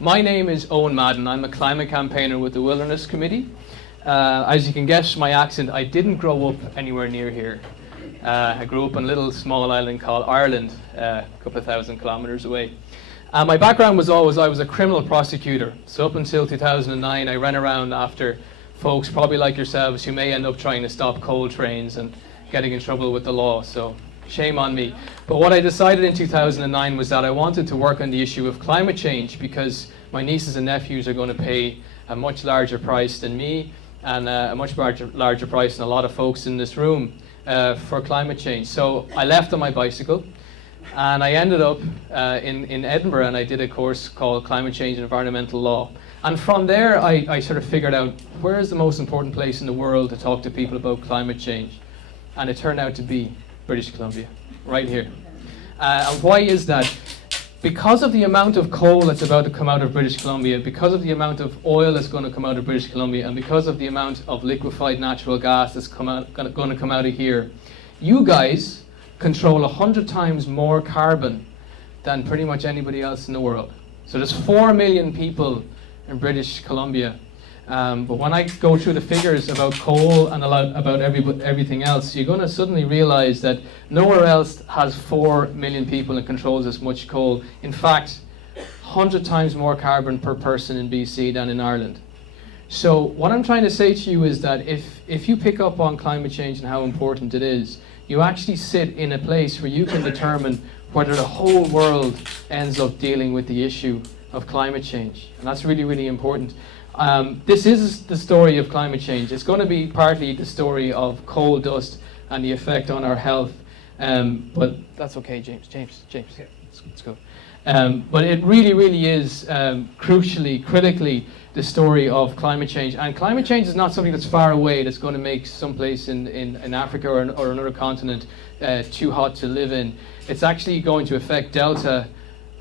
My name is Eoin Madden. I'm a climate campaigner with the Wilderness Committee. As you can guess from my accent, I didn't grow up anywhere near here. I grew up on a little small island called Ireland, a couple of thousand kilometers away. My background was always I was a criminal prosecutor. So up until 2009, I ran around after folks probably like yourselves who may end up trying to stop coal trains and getting in trouble with the law. So shame on me. But what I decided in 2009 was that I wanted to work on the issue of climate change because my nieces and nephews are going to pay a much larger price than me and a much larger price than a lot of folks in this room for climate change. So I left on my bicycle and I ended up in Edinburgh, and I did a course called Climate Change and Environmental Law. And from there I sort of figured out where is the most important place in the world to talk to people about climate change. And it turned out to be British Columbia, right here. And why is that? Because of the amount of coal that's about to come out of British Columbia, because of the amount of oil that's going to come out of British Columbia, and because of the amount of liquefied natural gas that's going to come out of here, you guys control 100 times more carbon than pretty much anybody else in the world. So there's 4 million people in British Columbia. But when I go through the figures about coal and about everything else, you're going to suddenly realize that nowhere else has 4 million people and controls as much coal. In fact, 100 times more carbon per person in BC than in Ireland. So what I'm trying to say to you is that if you pick up on climate change and how important it is, you actually sit in a place where you can determine whether the whole world ends up dealing with the issue of climate change. And that's really, really important. This is the story of climate change. It's going to be partly the story of coal dust and the effect on our health. But that's okay, James. Let's go. But it really, really is critically, the story of climate change. And climate change is not something that's far away, that's going to make someplace in Africa or another continent too hot to live in. It's actually going to affect Delta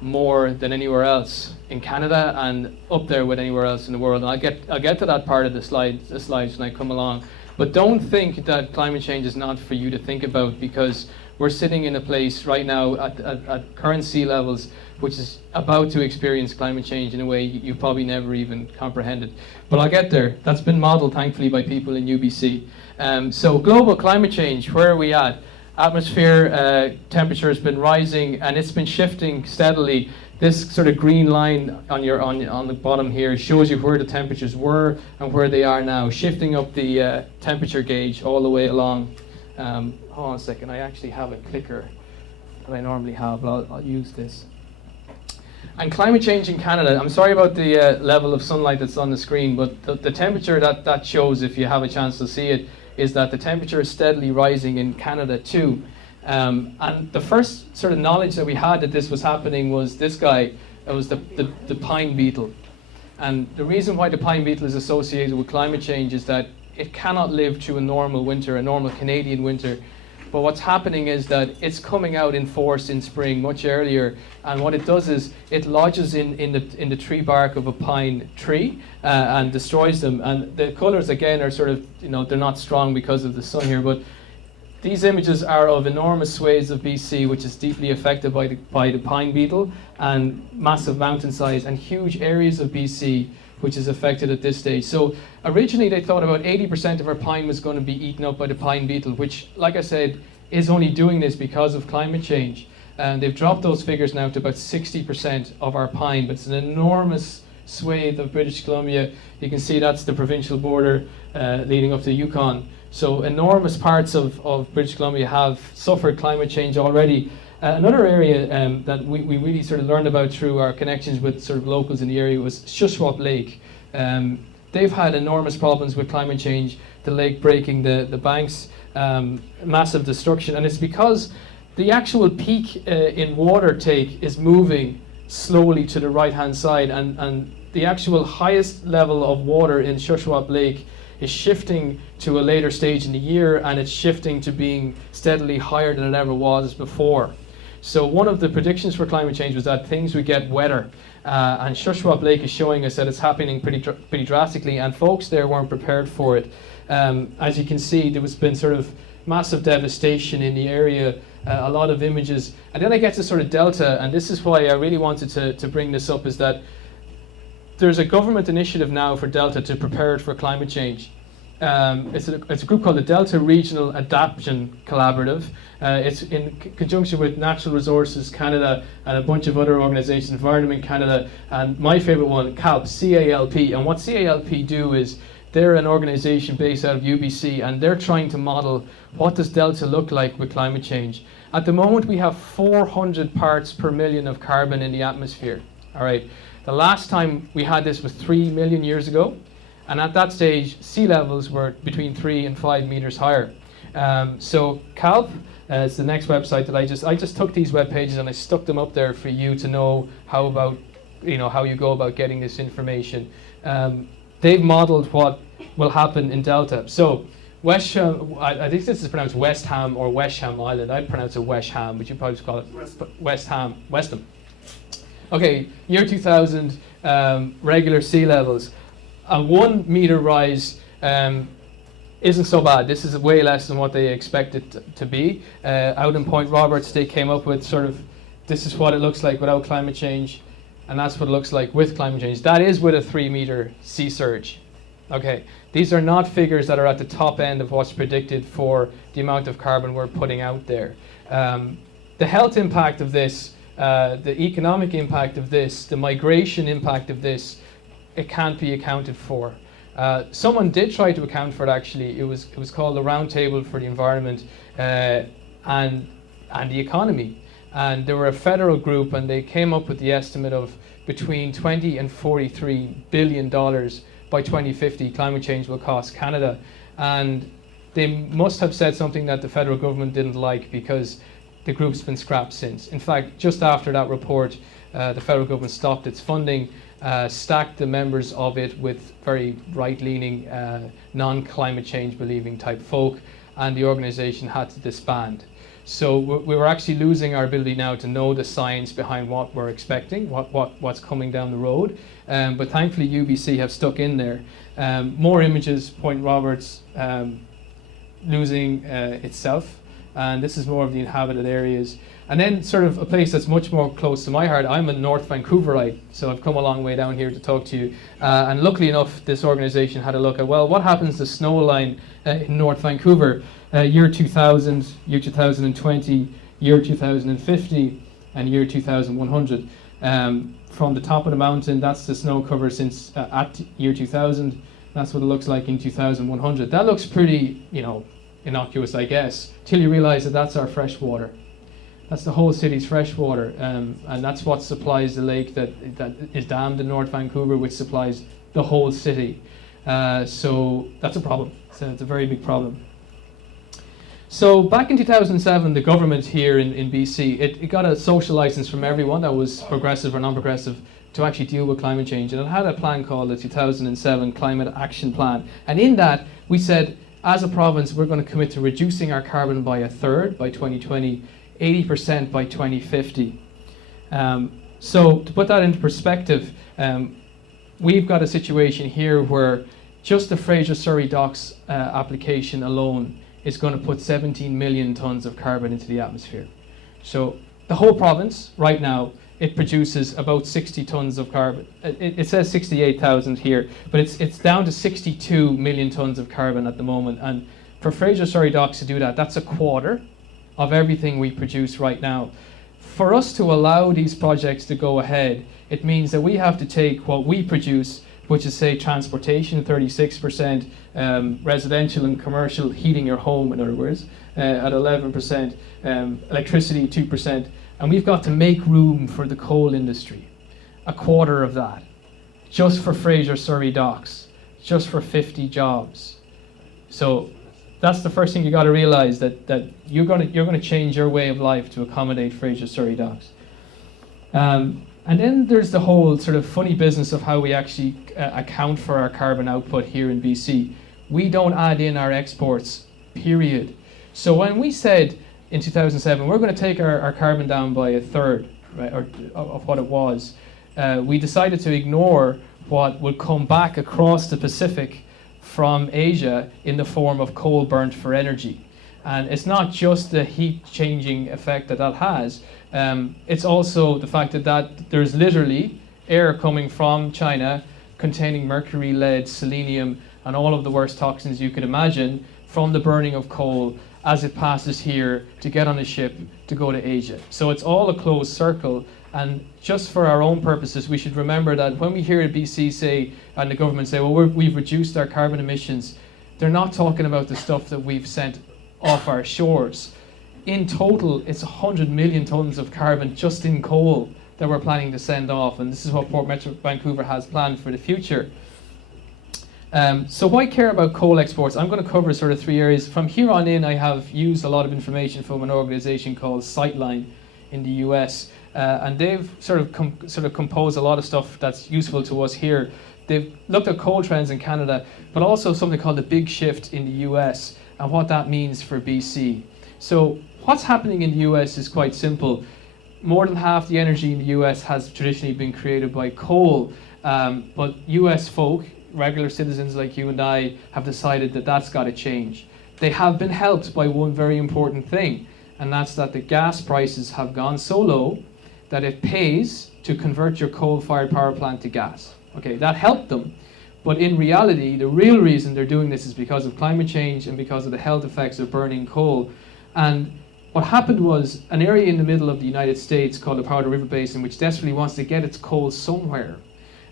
more than anywhere else in Canada and up there with anywhere else in the world. And I'll get to that part of the slides when I come along. But don't think that climate change is not for you to think about, because we're sitting in a place right now at current sea levels which is about to experience climate change in a way you probably never even comprehended. But I'll get there. That's been modeled, thankfully, by people in UBC. So global climate change, where are we at? Atmosphere temperature has been rising, and it's been shifting steadily. This sort of green line on the bottom here shows you where the temperatures were and where they are now, shifting up the temperature gauge all the way along. Hold on a second, I actually have a clicker that I normally have, but I'll use this. And climate change in Canada, I'm sorry about the level of sunlight that's on the screen, but the temperature that shows, if you have a chance to see it, is that the temperature is steadily rising in Canada too. And the first sort of knowledge that we had that this was happening was this guy. It was the pine beetle. And the reason why the pine beetle is associated with climate change is that it cannot live through a normal winter, a normal Canadian winter. But what's happening is that it's coming out in force in spring much earlier, and what it does is it lodges in the tree bark of a pine tree and destroys them. And the colours again are sort of, they're not strong because of the sun here, but these images are of enormous swathes of BC which is deeply affected by the pine beetle, and massive mountainsides and huge areas of BC which is affected at this stage. So originally they thought about 80% of our pine was going to be eaten up by the pine beetle, which, like I said, is only doing this because of climate change. And they've dropped those figures now to about 60% of our pine, but it's an enormous swathe of British Columbia. You can see that's the provincial border leading up to Eoghan. So enormous parts of British Columbia have suffered climate change already. Another area that we really sort of learned about through our connections with sort of locals in the area was Shuswap Lake. They've had enormous problems with climate change, the lake breaking the banks, massive destruction, and it's because the actual peak in water take is moving slowly to the right-hand side, and the actual highest level of water in Shuswap Lake is shifting to a later stage in the year, and it's shifting to being steadily higher than it ever was before. So one of the predictions for climate change was that things would get wetter, and Shuswap Lake is showing us that it's happening pretty drastically, and folks there weren't prepared for it. As you can see, there was been sort of massive devastation in the area, a lot of images. And then I get to sort of Delta, and this is why I really wanted to bring this up, is that there's a government initiative now for Delta to prepare it for climate change. It's a group called the Delta Regional Adaptation Collaborative. It's in conjunction with Natural Resources Canada and a bunch of other organisations, Environment Canada, and my favourite one, CALP, C-A-L-P. And what C-A-L-P do is they're an organisation based out of UBC, and they're trying to model what does Delta look like with climate change. At the moment, we have 400 parts per million of carbon in the atmosphere. All right. The last time we had this was 3 million years ago, and at that stage, sea levels were between 3 and 5 meters higher. So CALP is the next website that I just took these web pages and I stuck them up there for you to know how you go about getting this information. They've modelled what will happen in Delta. So West Ham, I think this is pronounced West Ham or Wesham Island. I'd pronounce it West Ham, but you probably just call it West Ham, Westham. Okay, year 2000, regular sea levels. A 1 meter rise isn't so bad. This is way less than what they expected to be. Out in Point Roberts, they came up with sort of, this is what it looks like without climate change, and that's what it looks like with climate change. That is with a 3 meter sea surge. Okay, these are not figures that are at the top end of what's predicted for the amount of carbon we're putting out there. The health impact of this, the economic impact of this, the migration impact of this, it can't be accounted for. Someone did try to account for it actually. It was called the Roundtable for the Environment and the Economy. And they were a federal group, and they came up with the estimate of between $20 and $43 billion by 2050 climate change will cost Canada. And they must have said something that the federal government didn't like, because the group's been scrapped since. In fact, just after that report, the federal government stopped its funding, stacked the members of it with very right-leaning, non-climate change believing type folk, and the organisation had to disband. So we were actually losing our ability now to know the science behind what we're expecting, what's coming down the road. But thankfully UBC have stuck in there. More images, Point Roberts losing itself, and this is more of the inhabited areas. And then sort of a place that's much more close to my heart. I'm a North Vancouverite, so I've come a long way down here to talk to you. And luckily enough, this organisation had a look at, well, what happens to snow line in North Vancouver? Year 2000, year 2020, year 2050, and year 2100. From the top of the mountain, that's the snow cover since at year 2000. That's what it looks like in 2100. That looks pretty, innocuous, I guess, till you realise that that's our fresh water. That's the whole city's fresh water, and that's what supplies the lake that is dammed in North Vancouver, which supplies the whole city. So that's a problem. So it's a very big problem. So back in 2007, the government here in BC, it got a social license from everyone that was progressive or non-progressive to actually deal with climate change. And it had a plan called the 2007 Climate Action Plan. And in that, we said, as a province, we're going to commit to reducing our carbon by 1/3 by 2020, 80% by 2050. So to put that into perspective, we've got a situation here where just the Fraser Surrey Docks application alone is going to put 17 million tons of carbon into the atmosphere. So the whole province, right now, it produces about 60 tons of carbon. It says 68,000 here, but it's down to 62 million tons of carbon at the moment. And for Fraser Surrey Docks to do that, that's a quarter of everything we produce right now. For us to allow these projects to go ahead, it means that we have to take what we produce, which is, say, transportation, 36%, residential and commercial, heating your home, in other words, at 11%, electricity, 2%, and we've got to make room for the coal industry, a quarter of that, just for Fraser Surrey Docks, just for 50 jobs. So that's the first thing you got to realize, that you're going to change your way of life to accommodate Fraser Surrey Docks. And then there's the whole sort of funny business of how we actually account for our carbon output here in BC. We don't add in our exports, period. So when we said in 2007, we're going to take our carbon down by 1/3, right, of what it was, we decided to ignore what would come back across the Pacific from Asia in the form of coal burnt for energy. And it's not just the heat changing effect that has, it's also the fact that there's literally air coming from China containing mercury, lead, selenium, and all of the worst toxins you could imagine from the burning of coal as it passes here to get on a ship to go to Asia. So it's all a closed circle, and just for our own purposes, we should remember that when we hear BC say, and the government say, well, we've reduced our carbon emissions, they're not talking about the stuff that we've sent off our shores. In total, it's 100 million tons of carbon just in coal that we're planning to send off, and this is what Port Metro Vancouver has planned for the future. So why care about coal exports? I'm going to cover sort of 3 areas. From here on in, I have used a lot of information from an organization called Sightline in the US, and they've sort of composed a lot of stuff that's useful to us here. They've looked at coal trends in Canada, but also something called the big shift in the US and what that means for BC. So what's happening in the US is quite simple. More than half the energy in the US has traditionally been created by coal, but US folk, regular citizens like you and I, have decided that that's got to change. They have been helped by one very important thing, and that's that the gas prices have gone so low that it pays to convert your coal-fired power plant to gas. Okay, that helped them, but in reality, the real reason they're doing this is because of climate change and because of the health effects of burning coal. And what happened was an area in the middle of the United States called the Powder River Basin, which desperately wants to get its coal somewhere,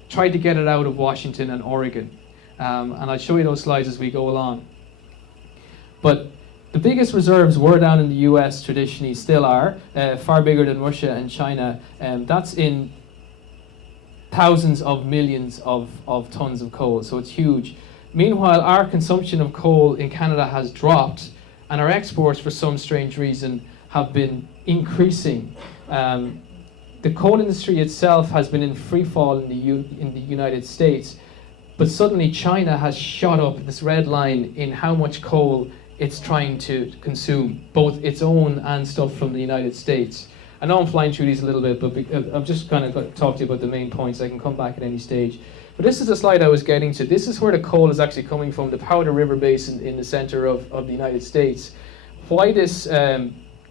tried to get it out of Washington and Oregon. And I'll show you those slides as we go along. But the biggest reserves were down in the US traditionally, still are, far bigger than Russia and China. That's in thousands of millions of tons of coal, so it's huge. Meanwhile, our consumption of coal in Canada has dropped, and our exports, for some strange reason, have been increasing. The coal industry itself has been in free fall in the United States, but suddenly China has shot up this red line in how much coal it's trying to consume, both its own and stuff from the United States. I know I'm flying through these a little bit, but I'm just kind of talk to you about the main points. I can come back at any stage. But this is the slide I was getting to. This is where the coal is actually coming from, the Powder River Basin in the center of the United States. Why this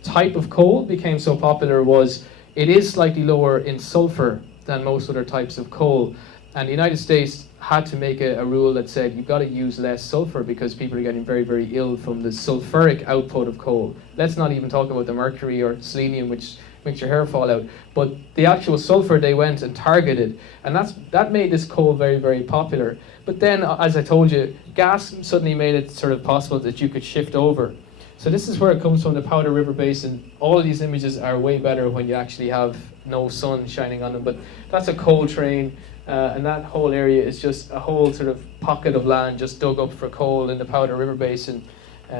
type of coal became so popular was it is slightly lower in sulfur than most other types of coal. And the United States had to make a rule that said you've got to use less sulfur because people are getting very, very ill from the sulfuric output of coal. Let's not even talk about the mercury or selenium, which makes your hair fall out. But the actual sulfur they went and targeted, and that made this coal very, very popular. But then, as I told you, gas suddenly made it sort of possible that you could shift over. So this is where it comes from, the Powder River Basin. All of these images are way better when you actually have no sun shining on them. But that's a coal train, and that whole area is just a whole sort of pocket of land just dug up for coal in the Powder River Basin.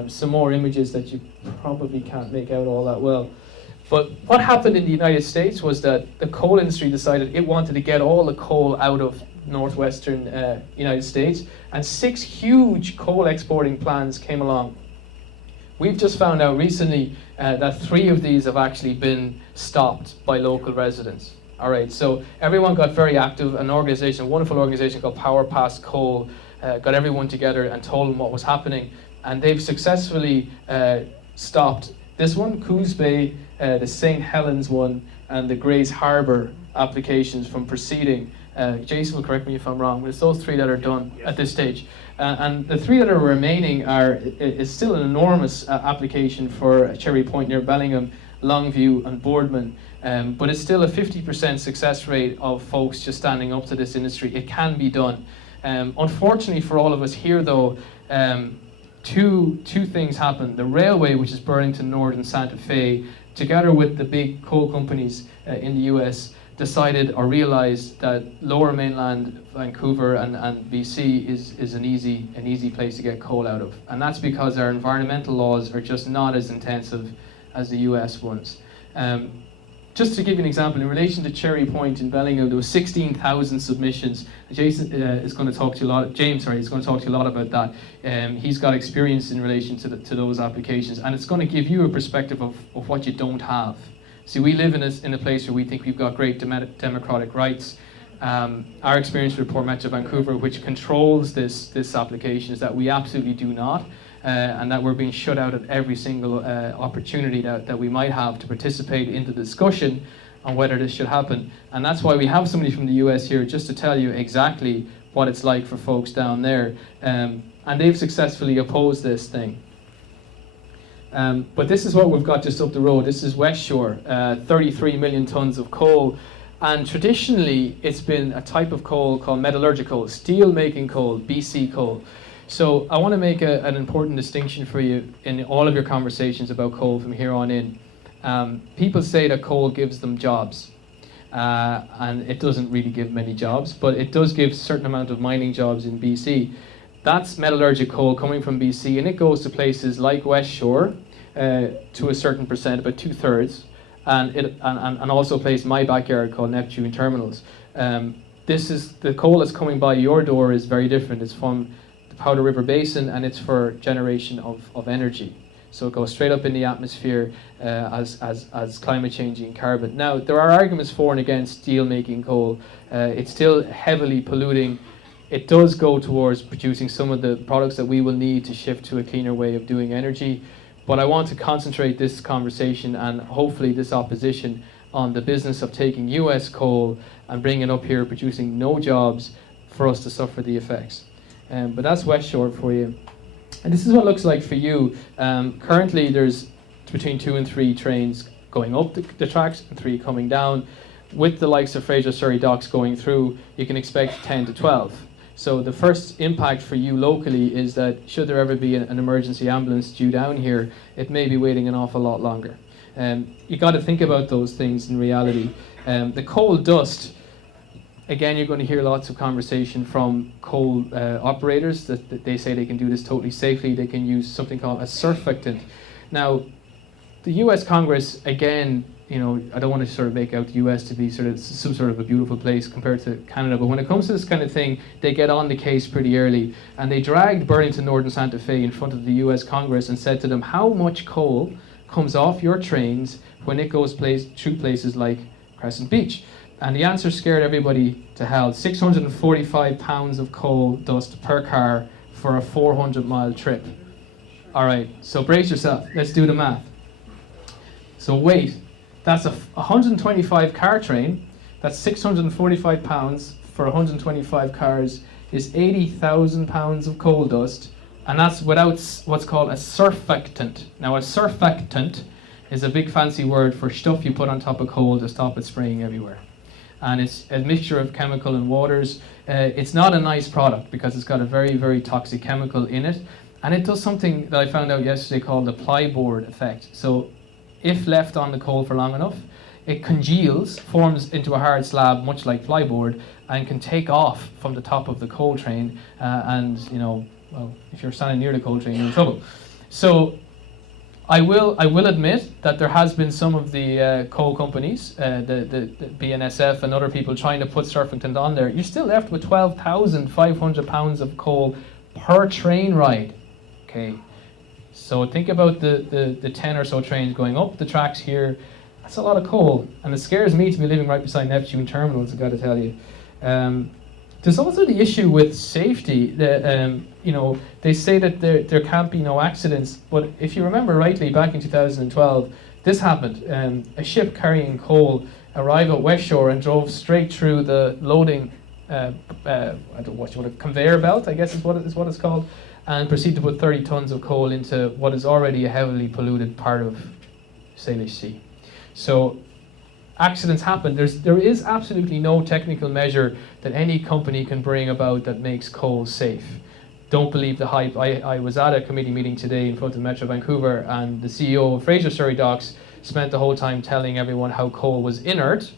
Some more images that you probably can't make out all that well. But what happened in the United States was that the coal industry decided it wanted to get all the coal out of northwestern United States, and 6 huge coal exporting plants came along. We've just found out recently that 3 of these have actually been stopped by local residents. All right, so everyone got very active. An organization, a wonderful organization called Power Past Coal, got everyone together and told them what was happening, and they've successfully stopped this one, Coos Bay, the St. Helens one, and the Grays Harbor applications from proceeding. Jason will correct me if I'm wrong, but it's those 3 that are done at this stage. And the 3 that are remaining is still an enormous application for Cherry Point near Bellingham, Longview and Boardman. But it's still a 50% success rate of folks just standing up to this industry. It can be done. Unfortunately for all of us here though, two things happened. The railway, which is Burlington Northern Santa Fe, together with the big coal companies in the US, decided or realized that lower mainland Vancouver and BC is an easy place to get coal out of. And that's because our environmental laws are just not as intensive as the US ones. Just to give you an example, in relation to Cherry Point in Bellingham, there were 16,000 submissions. James is going to talk to you a lot about that. He's got experience in relation to those applications, and it's going to give you a perspective of what you don't have. See, we live in a place where we think we've got great democratic rights. Our experience with Port Metro Vancouver, which controls this application, is that we absolutely do not. And that we're being shut out at every single opportunity that we might have to participate in the discussion on whether this should happen. And that's why we have somebody from the US here just to tell you exactly what it's like for folks down there. And they've successfully opposed this thing. But this is what we've got just up the road. This is West Shore, 33 million tons of coal. And traditionally, it's been a type of coal called metallurgical, steel-making coal, BC coal. So I want to make an important distinction for you in all of your conversations about coal from here on in. People say that coal gives them jobs. And it doesn't really give many jobs, but it does give a certain amount of mining jobs in BC. That's metallurgical coal coming from BC, and it goes to places like West Shore to a certain percent, about 2/3, and also a place in my backyard called Neptune Terminals. This is the coal that's coming by your door is very different. It's from the Powder River Basin, and it's for generation of energy. So it goes straight up in the atmosphere as climate changing carbon. Now, there are arguments for and against steel making coal. It's still heavily polluting. It does go towards producing some of the products that we will need to shift to a cleaner way of doing energy. But I want to concentrate this conversation and hopefully this opposition on the business of taking US coal and bringing it up here, producing no jobs for us to suffer the effects. But that's West Shore for you. And this is what it looks like for you. Currently there's between 2 and 3 trains going up the tracks and 3 coming down. With the likes of Fraser Surrey Docks going through, you can expect 10 to 12. So the first impact for you locally is that should there ever be an emergency ambulance due down here, it may be waiting an awful lot longer. You got to think about those things in reality. The coal dust, again, you're going to hear lots of conversation from coal operators that they say they can do this totally safely. They can use something called a surfactant. Now, the US Congress, again, you know, I don't want to sort of make out the US to be sort of some sort of a beautiful place compared to Canada, but when it comes to this kind of thing, they get on the case pretty early. And they dragged Burlington Northern Santa Fe in front of the US Congress and said to them, how much coal comes off your trains when it goes through places like Crescent Beach? And the answer scared everybody to hell. 645 pounds of coal dust per car for a 400-mile trip. All right, so brace yourself. Let's do the math. So wait. That's a 125 car train. That's 645 pounds for 125 cars is 80,000 pounds of coal dust. And that's without what's called a surfactant. Now a surfactant is a big fancy word for stuff you put on top of coal to stop it spraying everywhere. And it's a mixture of chemical and waters. It's not a nice product because it's got a very, very toxic chemical in it. And it does something that I found out yesterday called the plyboard effect. So if left on the coal for long enough, it congeals, forms into a hard slab, much like plyboard, and can take off from the top of the coal train. And you know, well, if you're standing near the coal train, you're in trouble. So, I will admit that there has been some of the coal companies, the BNSF and other people trying to put surfactant on there. You're still left with 12,500 pounds of coal per train ride. Okay. So think about the 10 or so trains going up the tracks here. That's a lot of coal, and it scares me to be living right beside Neptune Terminals, I've got to tell you. There's also the issue with safety. You know, they say that there can't be no accidents, but if you remember rightly, back in 2012, this happened. A ship carrying coal arrived at West Shore and drove straight through the loading, I don't know what you want, a conveyor belt, I guess is what it's called, and proceed to put 30 tons of coal into what is already a heavily polluted part of Salish Sea. So accidents happen. There is absolutely no technical measure that any company can bring about that makes coal safe. Don't believe the hype. I was at a committee meeting today in front of Metro Vancouver, and the CEO of Fraser Surrey Docks spent the whole time telling everyone how coal was inert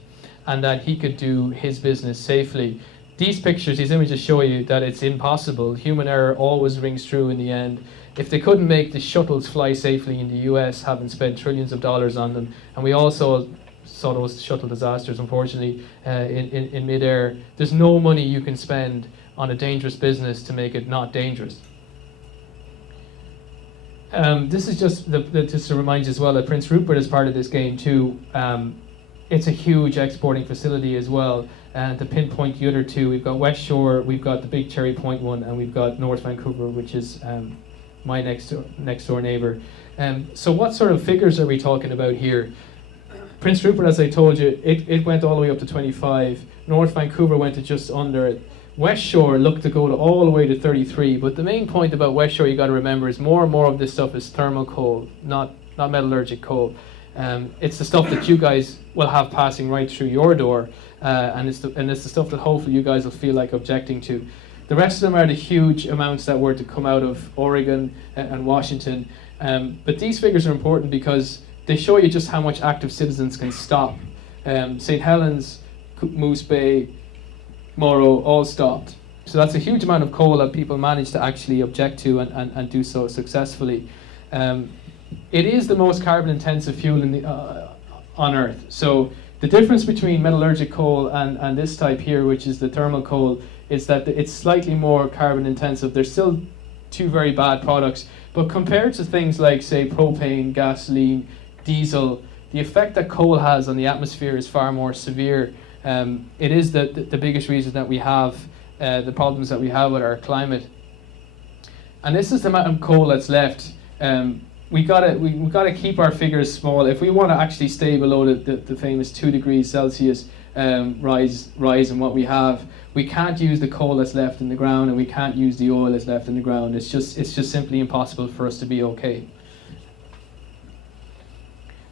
and that he could do his business safely. These pictures, these images show you that it's impossible. Human error always rings true in the end. If they couldn't make the shuttles fly safely in the US, having spent trillions of dollars on them, and we also saw those shuttle disasters, unfortunately, in midair, there's no money you can spend on a dangerous business to make it not dangerous. This is just to remind you as well that Prince Rupert is part of this game too. It's a huge exporting facility as well. And to pinpoint the other two, we've got West Shore, we've got the big Cherry Point one, and we've got North Vancouver, which is my next door neighbour. So what sort of figures are we talking about here? Prince Rupert, as I told you, it went all the way up to 25. North Vancouver went to just under it. West Shore look to go all the way to 33, but the main point about West Shore you got to remember is more and more of this stuff is thermal coal, not metallurgic coal. It's the stuff that you guys will have passing right through your door, and it's the stuff that hopefully you guys will feel like objecting to. The rest of them are the huge amounts that were to come out of Oregon and Washington. But these figures are important because they show you just how much active citizens can stop. St. Helens, Moose Bay, Morrow, all stopped. So that's a huge amount of coal that people managed to actually object to and do so successfully. It is the most carbon intensive fuel on Earth. So the difference between metallurgic coal and this type here, which is the thermal coal, is that it's slightly more carbon intensive. They're still two very bad products, but compared to things like, say, propane, gasoline, diesel, the effect that coal has on the atmosphere is far more severe. It is the biggest reason that we have the problems that we have with our climate. And this is the amount of coal that's left. We gotta keep our figures small if we want to actually stay below the famous 2 degrees Celsius rise in what we have. We can't use the coal that's left in the ground, and we can't use the oil that's left in the ground. It's just simply impossible for us to be okay.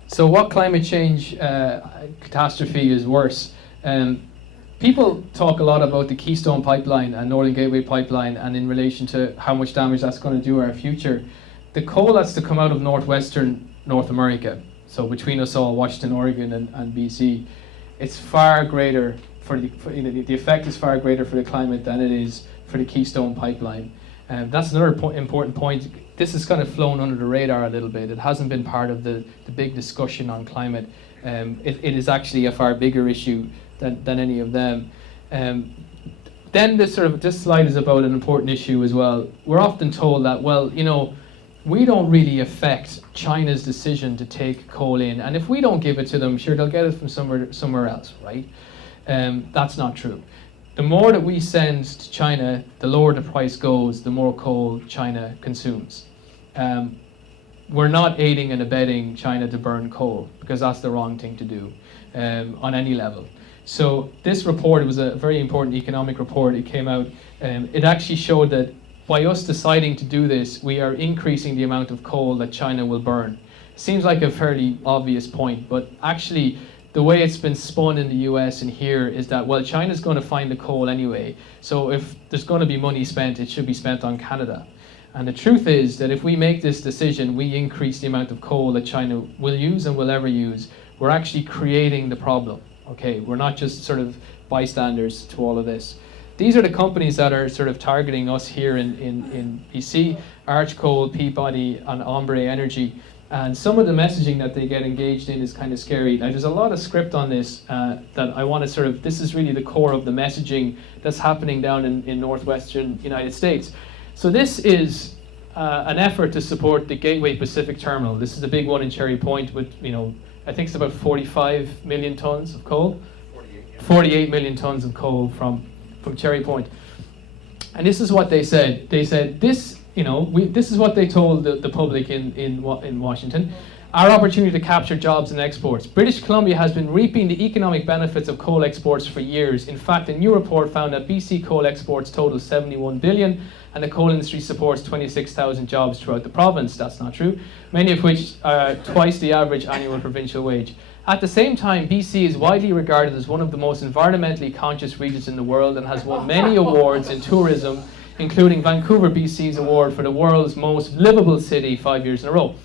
So what climate change catastrophe is worse? People talk a lot about the Keystone Pipeline and Northern Gateway Pipeline, and in relation to how much damage that's going to do our future. The coal that's to come out of northwestern North America, so between us all, Washington, Oregon, and BC, it's far greater the effect is far greater for the climate than it is for the Keystone Pipeline. That's another important point. This has kind of flown under the radar a little bit. It hasn't been part of the big discussion on climate. It is actually a far bigger issue than any of them. Then this slide is about an important issue as well. We're often told that, well, we don't really affect China's decision to take coal in, and if we don't give it to them, sure, they'll get it from somewhere else, right? That's not true. The more that we send to China, the lower the price goes, the more coal China consumes. We're not aiding and abetting China to burn coal, because that's the wrong thing to do on any level. So this report, it was a very important economic report. It came out, it actually showed that by us deciding to do this, we are increasing the amount of coal that China will burn. Seems like a fairly obvious point, but actually the way it's been spun in the US and here is that, well, China's going to find the coal anyway, so if there's going to be money spent, it should be spent on Canada. And the truth is that if we make this decision, we increase the amount of coal that China will use and will ever use. We're actually creating the problem, okay? We're not just sort of bystanders to all of this. These are the companies that are sort of targeting us here in BC, Arch Coal, Peabody, and Ombre Energy. And some of the messaging that they get engaged in is kind of scary. Now, there's a lot of script on this that I want to this is really the core of the messaging that's happening down in northwestern United States. So this is an effort to support the Gateway Pacific Terminal. This is a big one in Cherry Point with, I think it's about 45 million tons of coal. 48 million tons of coal from Cherry Point. And this is what they said. They said this, this is what they told the public in Washington. Our opportunity to capture jobs and exports. British Columbia has been reaping the economic benefits of coal exports for years. In fact, a new report found that BC coal exports total 71 billion, and the coal industry supports 26,000 jobs throughout the province. That's not true. Many of which are twice the average annual provincial wage. At the same time, BC is widely regarded as one of the most environmentally conscious regions in the world and has won many awards in tourism, including Vancouver, BC's award for the world's most livable city 5 years in a row.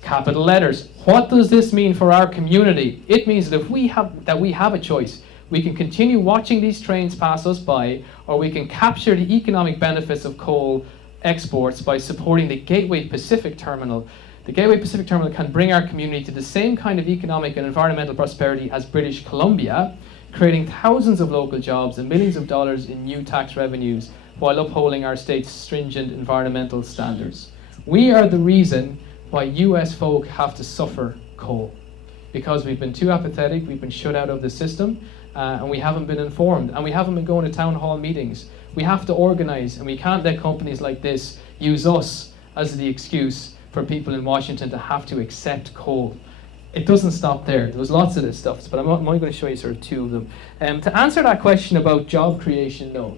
Capital letters. What does this mean for our community? It means that we have a choice. We can continue watching these trains pass us by, or we can capture the economic benefits of coal exports by supporting the Gateway Pacific Terminal. The Gateway Pacific Terminal can bring our community to the same kind of economic and environmental prosperity as British Columbia, creating thousands of local jobs and millions of dollars in new tax revenues while upholding our state's stringent environmental standards. We are the reason why US folk have to suffer coal, because we've been too apathetic, we've been shut out of the system, and we haven't been informed, and we haven't been going to town hall meetings. We have to organize, and we can't let companies like this use us as the excuse for people in Washington to have to accept coal. It doesn't stop there. There was lots of this stuff, but I'm only going to show you sort of two of them. To answer that question about job creation, no.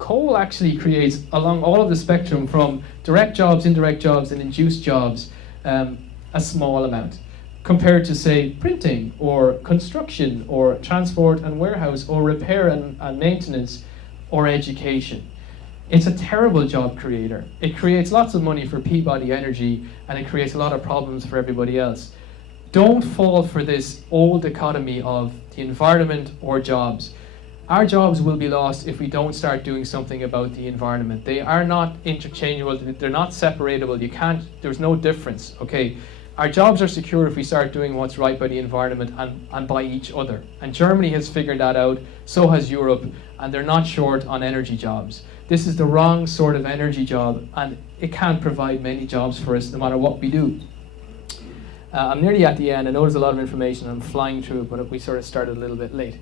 coal actually creates, along all of the spectrum from direct jobs, indirect jobs, and induced jobs, a small amount, compared to, say, printing, or construction, or transport and warehouse, or repair and maintenance, or education. It's a terrible job creator. It creates lots of money for Peabody Energy, and it creates a lot of problems for everybody else. Don't fall for this old dichotomy of the environment or jobs. Our jobs will be lost if we don't start doing something about the environment. They are not interchangeable, they're not separatable. There's no difference, okay? Our jobs are secure if we start doing what's right by the environment and by each other. And Germany has figured that out, so has Europe, and they're not short on energy jobs. This is the wrong sort of energy job, and it can't provide many jobs for us no matter what we do. I'm nearly at the end. I know there's a lot of information, I'm flying through it, but we sort of started a little bit late.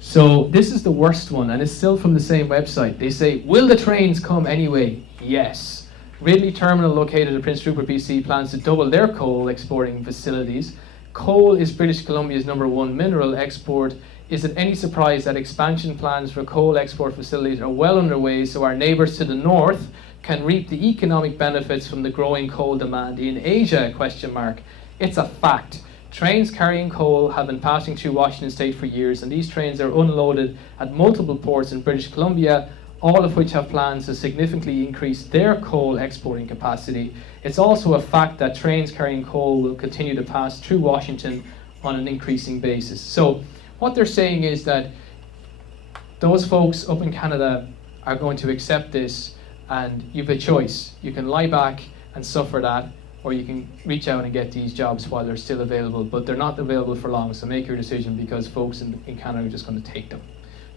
So this is the worst one, and it's still from the same website. They say, will the trains come anyway? Yes. Ridley Terminal, located in Prince Rupert, BC, plans to double their coal exporting facilities. Coal is British Columbia's #1 mineral export. Is it any surprise that expansion plans for coal export facilities are well underway, so our neighbours to the north can reap the economic benefits from the growing coal demand in Asia? ? It's a fact. Trains carrying coal have been passing through Washington State for years, and these trains are unloaded at multiple ports in British Columbia, all of which have plans to significantly increase their coal exporting capacity. It's also a fact that trains carrying coal will continue to pass through Washington on an increasing basis. So what they're saying is that those folks up in Canada are going to accept this, and you have a choice. You can lie back and suffer that, or you can reach out and get these jobs while they're still available, but they're not available for long, so make your decision, because folks in Canada are just going to take them.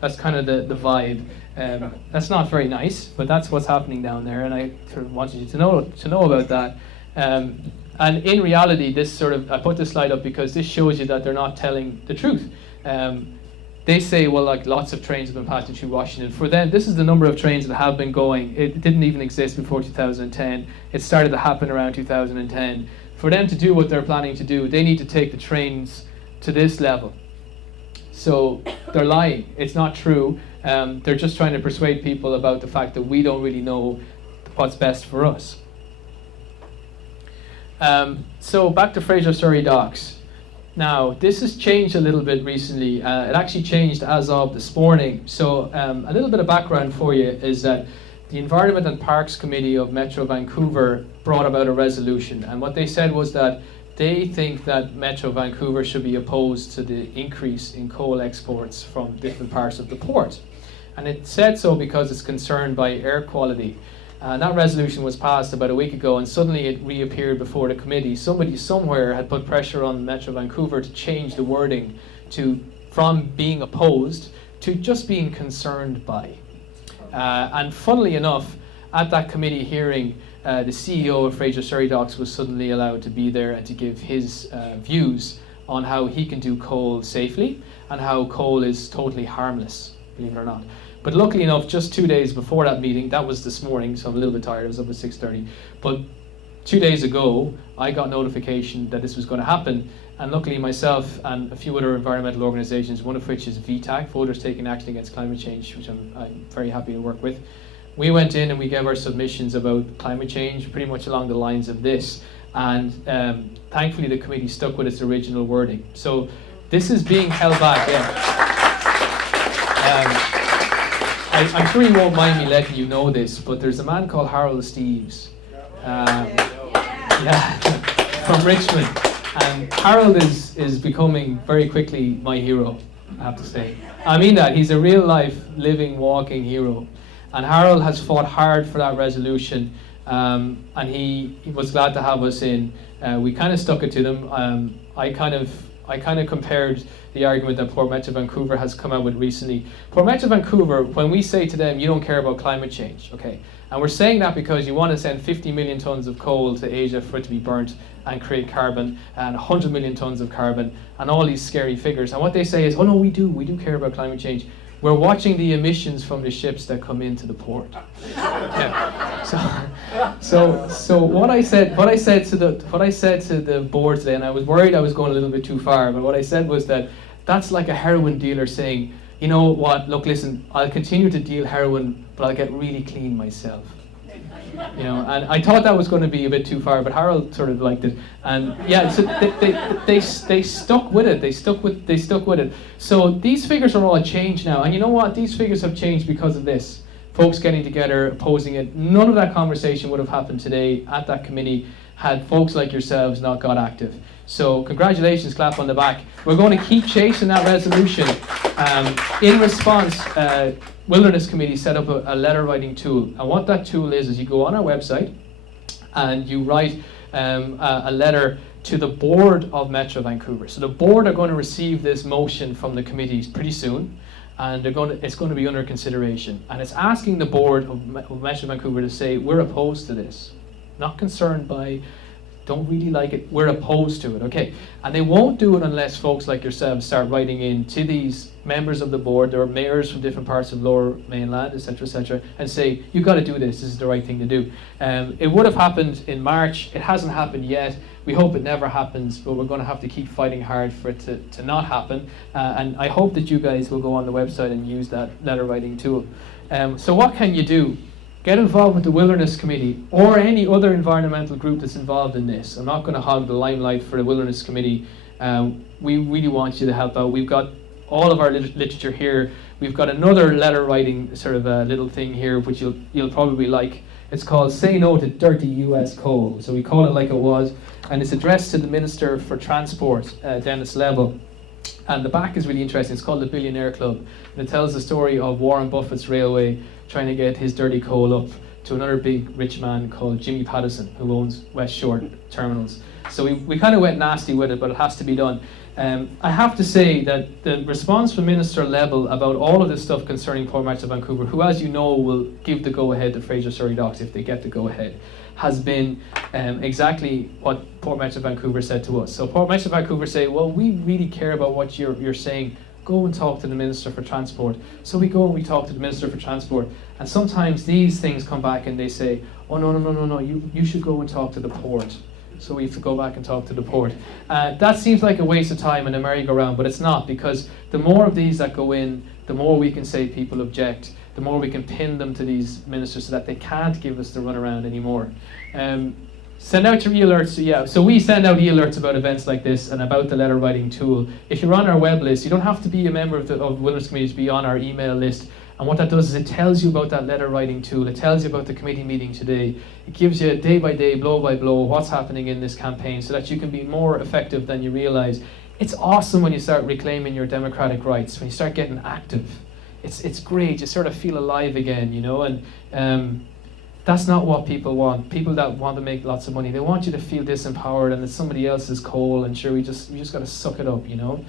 That's kind of the vibe. That's not very nice, but that's what's happening down there, and I sort of wanted you to know about that. And in reality, I put this slide up because this shows you that they're not telling the truth. They say, well, like, lots of trains have been passing through Washington. For them, this is the number of trains that have been going. It didn't even exist before 2010. It started to happen around 2010. For them to do what they're planning to do, they need to take the trains to this level. So they're lying. It's not true. They're just trying to persuade people about the fact that we don't really know what's best for us. So back to Fraser Surrey Docks. Now, this has changed a little bit recently. It actually changed as of this morning. So a little bit of background for you is that the Environment and Parks Committee of Metro Vancouver brought about a resolution. And what they said was that they think that Metro Vancouver should be opposed to the increase in coal exports from different parts of the port. And it said so because it's concerned by air quality. That resolution was passed about a week ago, and suddenly it reappeared before the committee. Somebody somewhere had put pressure on Metro Vancouver to change the wording from being opposed to just being concerned by. And funnily enough, at that committee hearing, the CEO of Fraser Surrey Docks was suddenly allowed to be there and to give his views on how he can do coal safely and how coal is totally harmless, believe it or not. But luckily enough, just 2 days before that meeting, that was this morning, so I'm a little bit tired, I was up at 6:30, but 2 days ago, I got notification that this was going to happen, and luckily myself and a few other environmental organisations, one of which is VTAC, Voters Taking Action Against Climate Change, which I'm very happy to work with, we went in and we gave our submissions about climate change, pretty much along the lines of this, and thankfully the committee stuck with its original wording. So this is being held back, yeah. I'm sure you won't mind me letting you know this, but there's a man called Harold Steves, from Richmond, and Harold is becoming very quickly my hero, I have to say. I mean that, he's a real life, living, walking hero, and Harold has fought hard for that resolution, and he was glad to have us in. We kind of stuck it to them. I kind of compared the argument that Port Metro Vancouver has come out with recently. Port Metro Vancouver, when we say to them, you don't care about climate change, okay? And we're saying that because you want to send 50 million tons of coal to Asia for it to be burnt and create carbon, and 100 million tons of carbon, and all these scary figures. And what they say is, oh no, we do care about climate change. We're watching the emissions from the ships that come into the port. Yeah. So what I said to the board today, and I was worried I was going a little bit too far, but what I said was that that's like a heroin dealer saying, you know what, look, listen, I'll continue to deal heroin, but I'll get really clean myself. You know, and I thought that was going to be a bit too far, but Harold sort of liked it, and yeah, so they stuck with it. They stuck with it. So these figures are all changed now, and you know what? These figures have changed because of this. Folks getting together, opposing it. None of that conversation would have happened today at that committee had folks like yourselves not got active. So congratulations, clap on the back. We're going to keep chasing that resolution. In response, Wilderness Committee set up a letter writing tool. And what that tool is you go on our website and you write a letter to the board of Metro Vancouver. So the board are going to receive this motion from the committees pretty soon, and it's going to be under consideration. And it's asking the board of Metro Vancouver to say, we're opposed to this. Not concerned by, don't really like it, we're opposed to it, okay? And they won't do it unless folks like yourselves start writing in to these members of the board. There are mayors from different parts of Lower Mainland, etc., and say, you've got to do this is the right thing to do. It would have happened in March. It hasn't happened yet. We hope it never happens, but we're going to have to keep fighting hard for it to not happen. And I hope that you guys will go on the website and use that letter writing tool. So what can you do? Get involved with the Wilderness Committee or any other environmental group that's involved in this. I'm not going to hog the limelight for the Wilderness Committee. We really want you to help out. We've got all of our literature here. We've got another letter writing sort of a little thing here, which you'll probably like. It's called Say No to Dirty US Coal. So we call it like it was. And it's addressed to the Minister for Transport, Dennis Level. And the back is really interesting. It's called the Billionaire Club. And it tells the story of Warren Buffett's railway trying to get his dirty coal up to another big rich man called Jimmy Pattison, who owns West Shore Terminals. So we kind of went nasty with it, but it has to be done. I have to say that the response from Minister Level about all of this stuff concerning Port Metro Vancouver, who, as you know, will give the go-ahead to Fraser Surrey Docks if they get the go-ahead, has been exactly what Port Metro Vancouver said to us. So Port Metro Vancouver say, well, we really care about what you're saying. Go and talk to the Minister for Transport. So we go and we talk to the Minister for Transport. And sometimes these things come back and they say, oh, no, you should go and talk to the port. So we have to go back and talk to the port. That seems like a waste of time and a merry-go-round, but it's not, because the more of these that go in, the more we can say people object, the more we can pin them to these ministers so that they can't give us the runaround anymore. Send out your e-alerts. Yeah, so we send out e-alerts about events like this and about the letter writing tool. If you're on our web list, you don't have to be a member of the Wilderness Committee to be on our email list. And what that does is it tells you about that letter writing tool. It tells you about the committee meeting today. It gives you day by day, blow by blow, what's happening in this campaign so that you can be more effective than you realize. It's awesome when you start reclaiming your democratic rights, when you start getting active. It's great. You sort of feel alive again, you know, and that's not what people want. People that want to make lots of money, they want you to feel disempowered and it's somebody else's coal, and sure, we just got to suck it up, you know.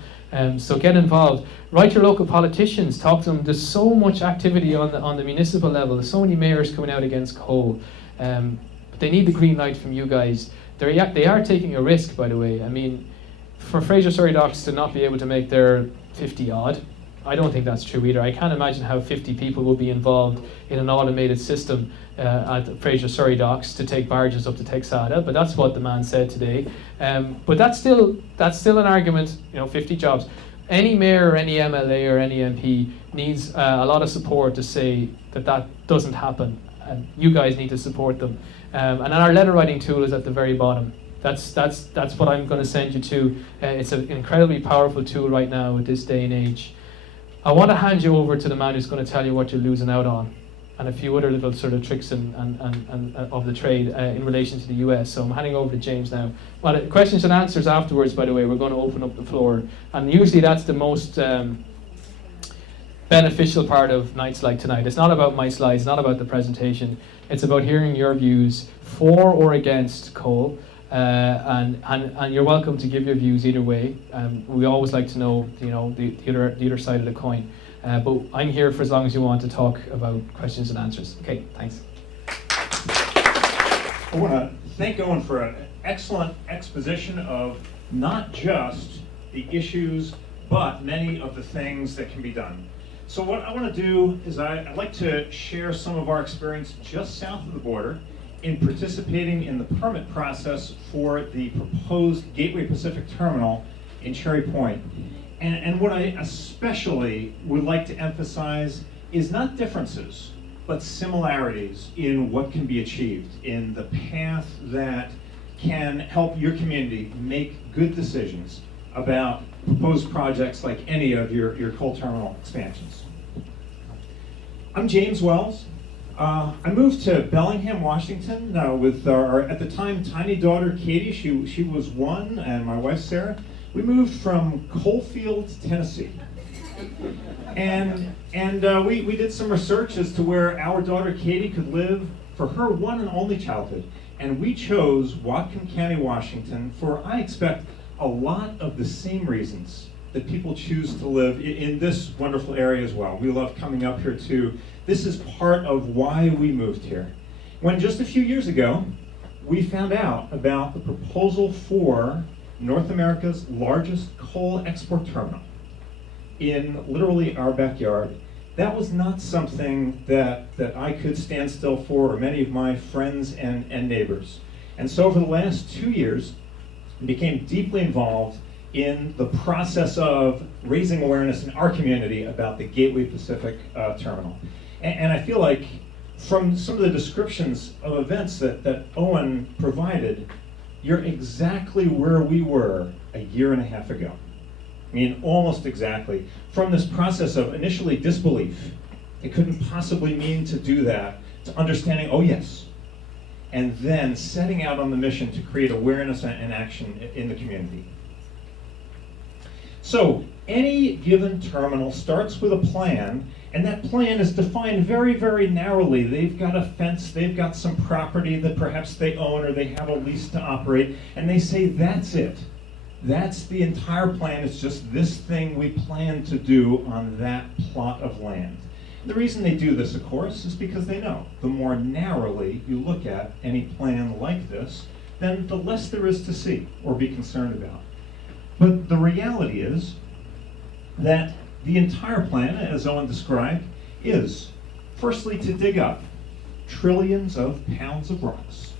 So get involved. Write your local politicians. Talk to them. There's so much activity on the municipal level. There's so many mayors coming out against coal. But they need the green light from you guys. They are taking a risk, by the way. I mean, for Fraser Surrey Docks to not be able to make their 50 odd, I don't think that's true either. I can't imagine how 50 people will be involved in an automated system at Fraser Surrey Docks to take barges up to Texada, but that's what the man said today. But that's still an argument, you know, 50 jobs. Any mayor or any MLA or any MP needs a lot of support to say that doesn't happen, and you guys need to support them. And our letter writing tool is at the very bottom. That's what I'm going to send you to. It's an incredibly powerful tool right now at this day and age. I want to hand you over to the man who's going to tell you what you're losing out on, and a few other little sort of tricks and of the trade in relation to the US. So I'm handing over to James now. Well, questions and answers afterwards, by the way. We're going to open up the floor, and usually that's the most beneficial part of nights like tonight. It's not about my slides, not about the presentation. It's about hearing your views for or against coal. And you're welcome to give your views either way. We always like to know, you know, the other side of the coin. But I'm here for as long as you want to talk about questions and answers. Okay, thanks. I want to thank Eoin for an excellent exposition of not just the issues, but many of the things that can be done. So what I want to do is I'd like to share some of our experience just south of the border in participating in the permit process for the proposed Gateway Pacific Terminal in Cherry Point. And what I especially would like to emphasize is not differences, but similarities in what can be achieved, in the path that can help your community make good decisions about proposed projects like any of your coal terminal expansions. I'm James Wells. I moved to Bellingham, Washington with our, at the time, tiny daughter Katie. She was 1, and my wife Sarah. We moved from Coalfield, Tennessee. And we did some research as to where our daughter Katie could live for her one and only childhood. And we chose Whatcom County, Washington for, I expect, a lot of the same reasons that people choose to live in this wonderful area as well. We love coming up here too. This is part of why we moved here. When just a few years ago, we found out about the proposal for North America's largest coal export terminal in literally our backyard. That was not something that I could stand still for, or many of my friends and neighbors. And so over the last 2 years, I became deeply involved in the process of raising awareness in our community about the Gateway Pacific terminal. And I feel like from some of the descriptions of events that Eoin provided, you're exactly where we were a year and a half ago. I mean, almost exactly. From this process of initially disbelief, it couldn't possibly mean to do that, to understanding, oh yes, and then setting out on the mission to create awareness and action in the community. So, any given terminal starts with a plan, and that plan is defined very, very narrowly. They've got a fence, they've got some property that perhaps they own or they have a lease to operate, and they say that's it. That's the entire plan. It's just this thing we plan to do on that plot of land. The reason they do this, of course, is because they know the more narrowly you look at any plan like this, then the less there is to see or be concerned about. But the reality is that the entire plan, as Eoin described, is firstly to dig up trillions of pounds of rocks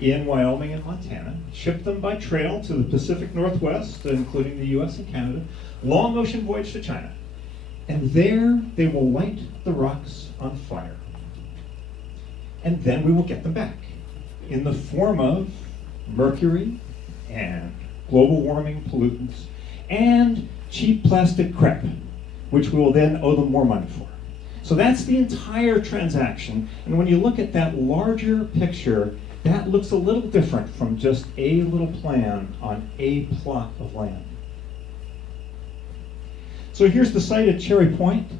in Wyoming and Montana, ship them by trail to the Pacific Northwest, including the US and Canada, long ocean voyage to China. And there they will light the rocks on fire. And then we will get them back in the form of mercury and global warming pollutants and cheap plastic crap, which we will then owe them more money for. So that's the entire transaction. And when you look at that larger picture, that looks a little different from just a little plan on a plot of land. So here's the site at Cherry Point,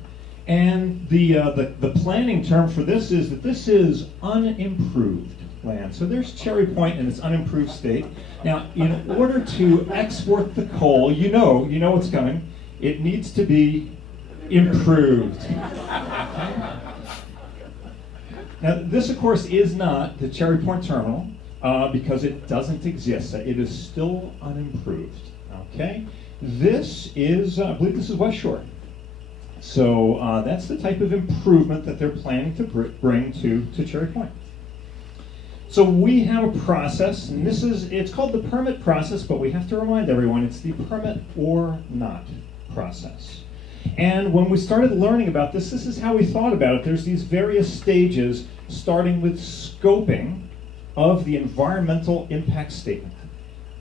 and the planning term for this is that this is unimproved land. So there's Cherry Point in its unimproved state. Now, in order to export the coal, you know what's coming. It needs to be improved. Now, this, of course, is not the Cherry Point terminal because it doesn't exist. It is still unimproved. Okay. This is, I believe this is West Shore. So that's the type of improvement that they're planning to bring to Cherry Point. So we have a process, and it's called the permit process, but we have to remind everyone it's the permit or not process. And when we started learning about this is how we thought about it. There's these various stages, starting with scoping of the environmental impact statement.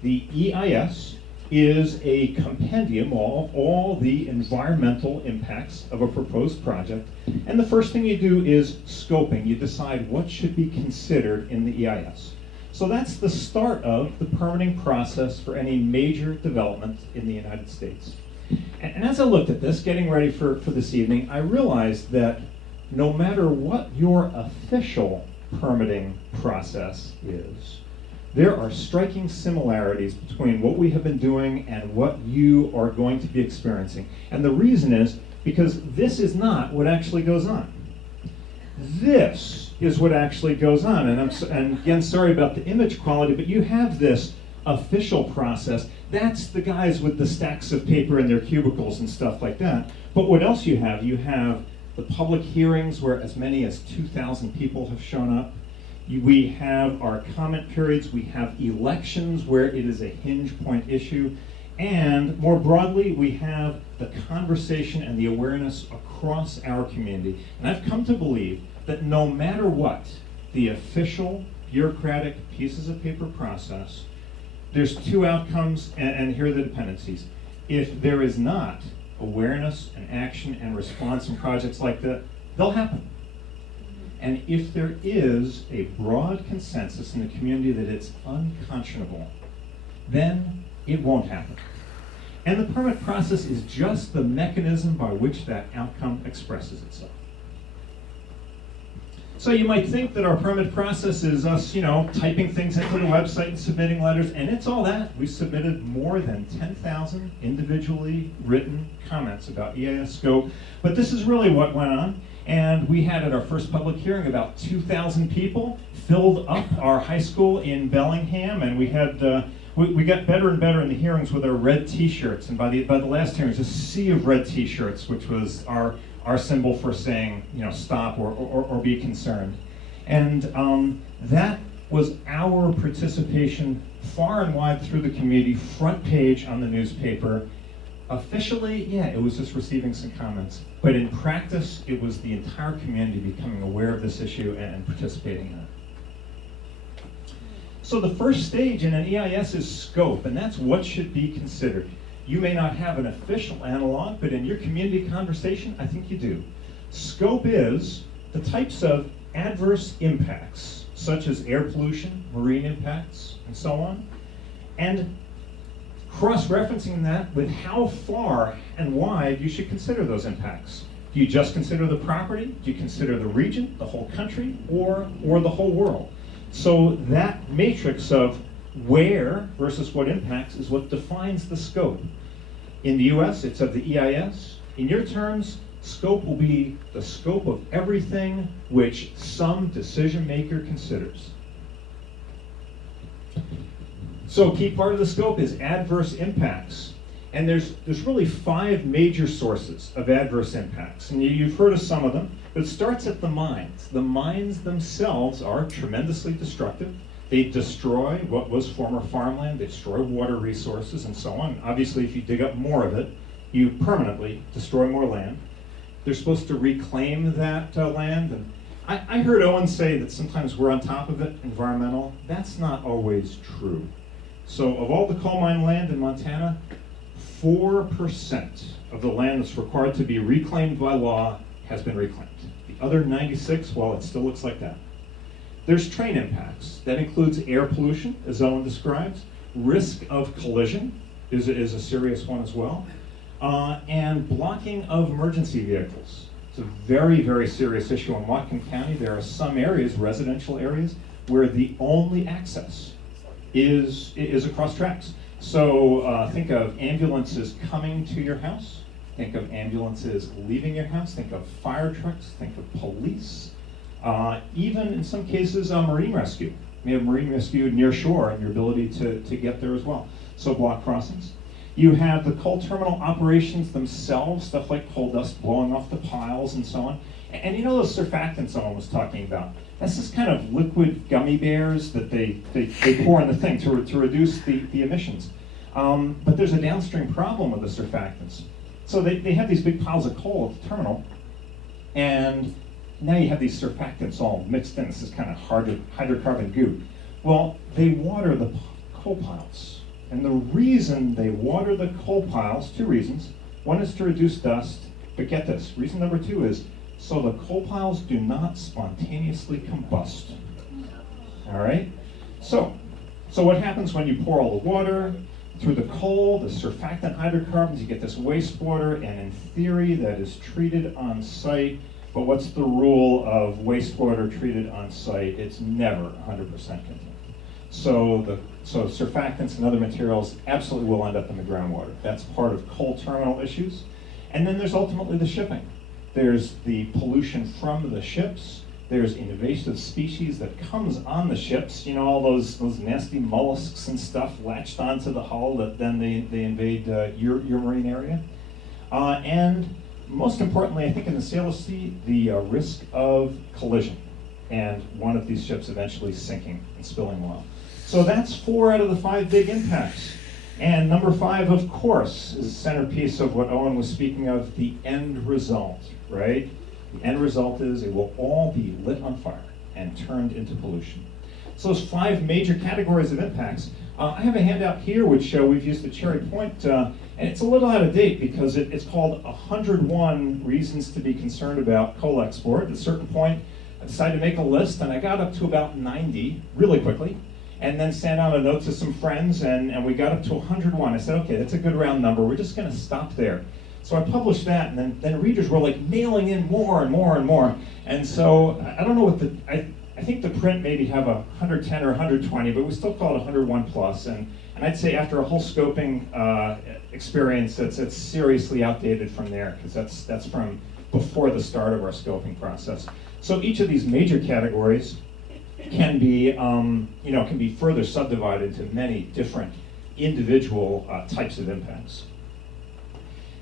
The EIS is a compendium of all the environmental impacts of a proposed project. And the first thing you do is scoping. You decide what should be considered in the EIS. So that's the start of the permitting process for any major development in the United States. And as I looked at this, getting ready for this evening, I realized that no matter what your official permitting process is, there are striking similarities between what we have been doing and what you are going to be experiencing. And the reason is because this is not what actually goes on. This is what actually goes on. And again, sorry about the image quality, but you have this official process. That's the guys with the stacks of paper in their cubicles and stuff like that. But what else you have? You have the public hearings where as many as 2,000 people have shown up. We have our comment periods, we have elections where it is a hinge point issue, And more broadly, we have the conversation and the awareness across our community. And I've come to believe that no matter what the official bureaucratic pieces of paper process, there's two outcomes, and here are the dependencies. If there is not awareness and action and response in projects like that, they'll happen. And if there is a broad consensus in the community that it's unconscionable, then it won't happen. And the permit process is just the mechanism by which that outcome expresses itself. So you might think that our permit process is us, typing things into the website and submitting letters, and it's all that. We submitted more than 10,000 individually written comments about EIS scope, but this is really what went on. And we had at our first public hearing about 2,000 people, filled up our high school in Bellingham, and we had we got better and better in the hearings with our red T-shirts. And by the last hearing, it was a sea of red T-shirts, which was our symbol for saying, stop or be concerned. And that was our participation far and wide through the community, front page on the newspaper. Officially, yeah, it was just receiving some comments. But in practice, it was the entire community becoming aware of this issue and participating in it. So the first stage in an EIS is scope, and that's what should be considered. You may not have an official analog, but in your community conversation, I think you do. Scope is the types of adverse impacts, such as air pollution, marine impacts, and so on, and cross-referencing that with how far and wide you should consider those impacts. Do you just consider the property? Do you consider the region, the whole country, or the whole world? So that matrix of where versus what impacts is what defines the scope. In the US, it's of the EIS. In your terms, scope will be the scope of everything which some decision maker considers. So a key part of the scope is adverse impacts. And there's really 5 major sources of adverse impacts. And you've heard of some of them, but it starts at the mines. The mines themselves are tremendously destructive. They destroy what was former farmland, they destroy water resources and so on. Obviously, if you dig up more of it, you permanently destroy more land. They're supposed to reclaim that land. And I heard Eoin say that sometimes we're on top of it, environmental. That's not always true. So of all the coal mine land in Montana, 4% of the land that's required to be reclaimed by law has been reclaimed. The other 96, well, it still looks like that. There's train impacts. That includes air pollution, as Eoin describes. Risk of collision is a serious one as well. And blocking of emergency vehicles. It's a very, very serious issue in Whatcom County. There are some areas, residential areas, where the only access is across tracks. So think of ambulances coming to your house. Think of ambulances leaving your house. Think of fire trucks. Think of police. Even in some cases, marine rescue. You have marine rescue near shore and your ability to get there as well. So block crossings. You have the coal terminal operations themselves, stuff like coal dust blowing off the piles and so on. And you know those surfactants someone was talking about? That's this kind of liquid gummy bears that they pour in the thing to reduce the emissions. But there's a downstream problem with the surfactants. So they have these big piles of coal at the terminal, and now you have these surfactants all mixed in. This is kind of hydrocarbon goo. Well, they water the coal piles. And the reason they water the coal piles, 2 reasons. One is to reduce dust, but get this, reason number 2 is so the coal piles do not spontaneously combust. All right? So what happens when you pour all the water through the coal, the surfactant hydrocarbons, you get this wastewater, and in theory that is treated on site. But what's the rule of wastewater treated on site? It's never 100% contained. So surfactants and other materials absolutely will end up in the groundwater. That's part of coal terminal issues. And then there's ultimately the shipping. There's the pollution from the ships. There's invasive species that comes on the ships. You know, all those nasty mollusks and stuff latched onto the hull that then they invade your marine area. And most importantly, I think in the Salish Sea, the risk of collision and one of these ships eventually sinking and spilling oil. So that's 4 out of the 5 big impacts. And number 5, of course, is the centerpiece of what Eoin was speaking of, the end result, right? The end result is it will all be lit on fire and turned into pollution. So those 5 major categories of impacts. I have a handout here which we've used the Cherry Point, and it's a little out of date because it's called 101 Reasons to be Concerned About Coal Export. At a certain point, I decided to make a list, and I got up to about 90 really quickly, and then sent out a note to some friends, and we got up to 101. I said, okay, that's a good round number. We're just going to stop there. So I published that, and then readers were like mailing in more and more and more. And so I don't know what I think the print maybe have 110 or 120, but we still call it 101 plus. And I'd say after a whole scoping experience, it's seriously outdated from there, because that's from before the start of our scoping process. So each of these major categories can be further subdivided to many different individual types of impacts.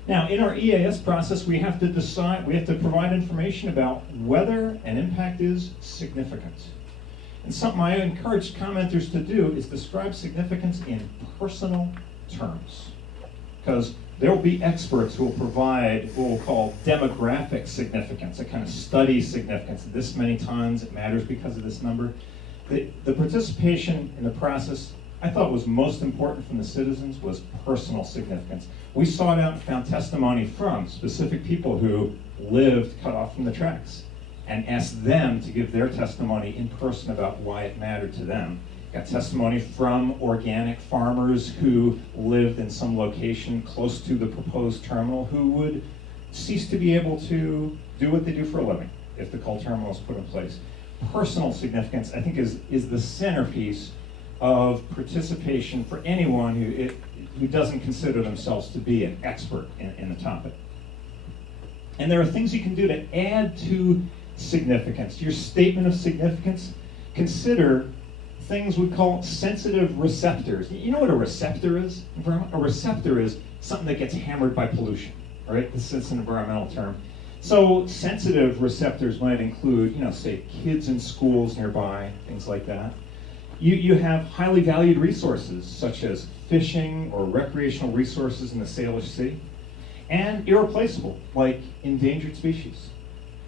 Now, in our EAS process, we have to provide information about whether an impact is significant. And something I encourage commenters to do is describe significance in personal terms, because there will be experts who will provide what we'll call demographic significance, a kind of study significance. This many tons, it matters because of this number. The participation in the process I thought was most important from the citizens was personal significance. We sought out and found testimony from specific people who lived cut off from the tracks and asked them to give their testimony in person about why it mattered to them. Got testimony from organic farmers who lived in some location close to the proposed terminal who would cease to be able to do what they do for a living if the coal terminal is put in place. Personal significance, I think, is the centerpiece of participation for anyone who doesn't consider themselves to be an expert in the topic. And there are things you can do to add to significance. Your statement of significance, consider things we call sensitive receptors. You know what a receptor is? A receptor is something that gets hammered by pollution, right? This is an environmental term. So sensitive receptors might include, say, kids in schools nearby, things like that. You have highly valued resources, such as fishing or recreational resources in the Salish Sea, and irreplaceable, like endangered species.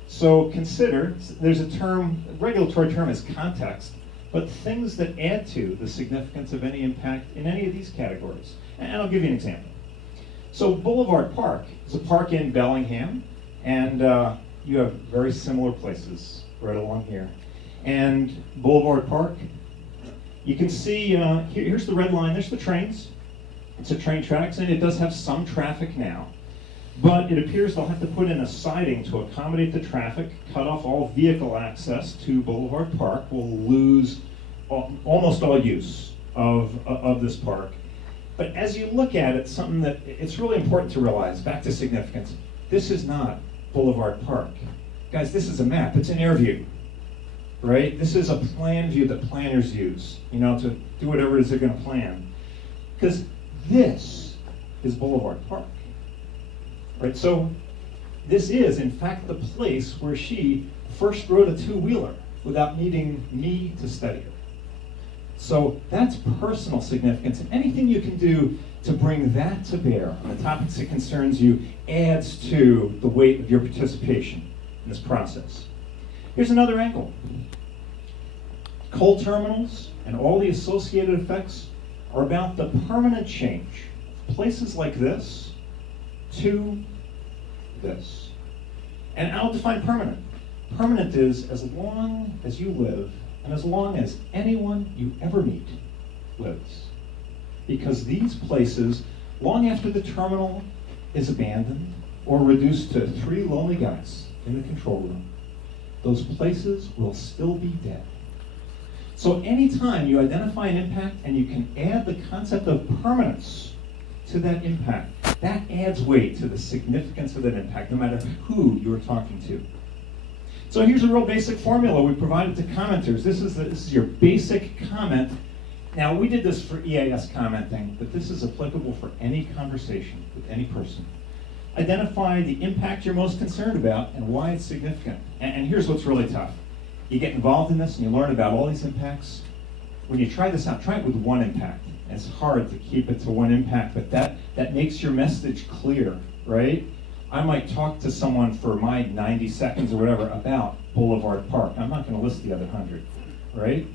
So consider, there's a regulatory term is context, but things that add to the significance of any impact in any of these categories. And I'll give you an example. So Boulevard Park is a park in Bellingham, and you have very similar places right along here. And Boulevard Park, you can see, here's the red line, there's the trains. It's a train tracks, and it does have some traffic now. But it appears they'll have to put in a siding to accommodate the traffic, cut off all vehicle access to Boulevard Park. We'll lose almost all use of this park. But as you look at it, something that it's really important to realize, back to significance, this is not Boulevard Park. Guys, this is a map, it's an air view, right? This is a plan view that planners use, to do whatever it is they're gonna plan. Because this is Boulevard Park. Right, so this is, in fact, the place where she first rode a two-wheeler without needing me to study her. So that's personal significance, and anything you can do to bring that to bear on the topics that concerns you adds to the weight of your participation in this process. Here's another angle. Coal terminals and all the associated effects are about the permanent change of places like this to this. And I'll define permanent. Permanent is as long as you live and as long as anyone you ever meet lives. Because these places, long after the terminal is abandoned or reduced to 3 lonely guys in the control room, those places will still be dead. So anytime you identify an impact and you can add the concept of permanence to that impact, that adds weight to the significance of that impact, no matter who you're talking to. So here's a real basic formula we provided to commenters. This is your basic comment. Now, we did this for EAS commenting, but this is applicable for any conversation with any person. Identify the impact you're most concerned about and why it's significant. And here's what's really tough. You get involved in this and you learn about all these impacts. When you try this out, try it with one impact And it's hard to keep it to one impact, but that makes your message clear, right? I might talk to someone for my 90 seconds or whatever about Boulevard Park. I'm not going to list the other 100, right?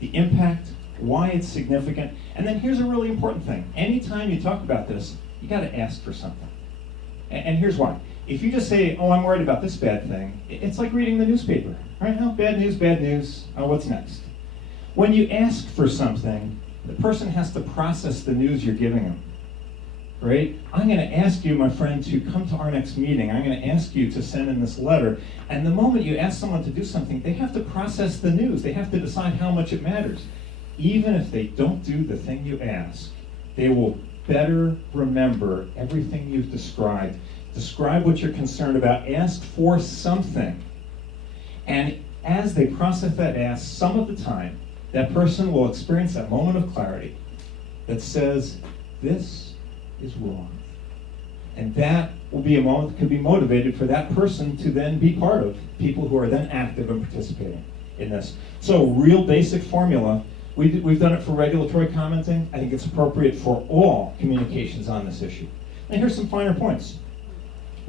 The impact, why it's significant, and then here's a really important thing. Anytime you talk about this, you got to ask for something. And here's why. If you just say, oh, I'm worried about this bad thing, it's like reading the newspaper, right? Oh, bad news, oh, what's next? When you ask for something, the person has to process the news you're giving them, right? I'm going to ask you, my friend, to come to our next meeting. I'm going to ask you to send in this letter. And the moment you ask someone to do something, they have to process the news. They have to decide how much it matters. Even if they don't do the thing you ask, they will better remember everything you've described. Describe what you're concerned about. Ask for something. And as they process that ask, some of the time, that person will experience that moment of clarity that says, this is wrong. And that will be a moment that could be motivated for that person to then be part of people who are then active and participating in this. So, real basic formula. We've done it for regulatory commenting. I think it's appropriate for all communications on this issue. And here's some finer points.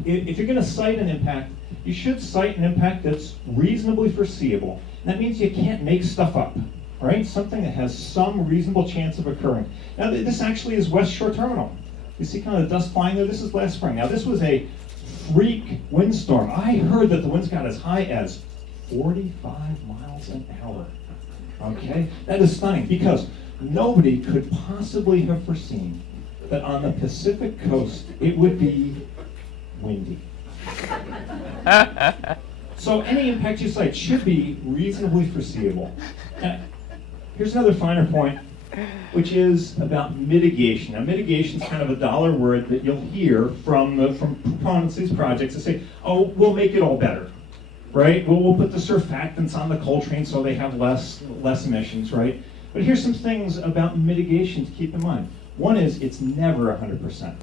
If you're going to cite an impact, you should cite an impact that's reasonably foreseeable. That means you can't make stuff up, right? Something that has some reasonable chance of occurring. Now, this actually is West Shore Terminal. You see kind of the dust flying there? This is last spring. Now, this was a freak windstorm. I heard that the winds got as high as 45 miles an hour. Okay? That is stunning because nobody could possibly have foreseen that on the Pacific coast it would be windy. So any impact you cite should be reasonably foreseeable. Now, here's another finer point, which is about mitigation. Now, mitigation is kind of a dollar word that you'll hear from proponents of these projects that say, oh, we'll make it all better, right? We'll put the surfactants on the coal train so they have less emissions, right? But here's some things about mitigation to keep in mind. One is it's never 100%,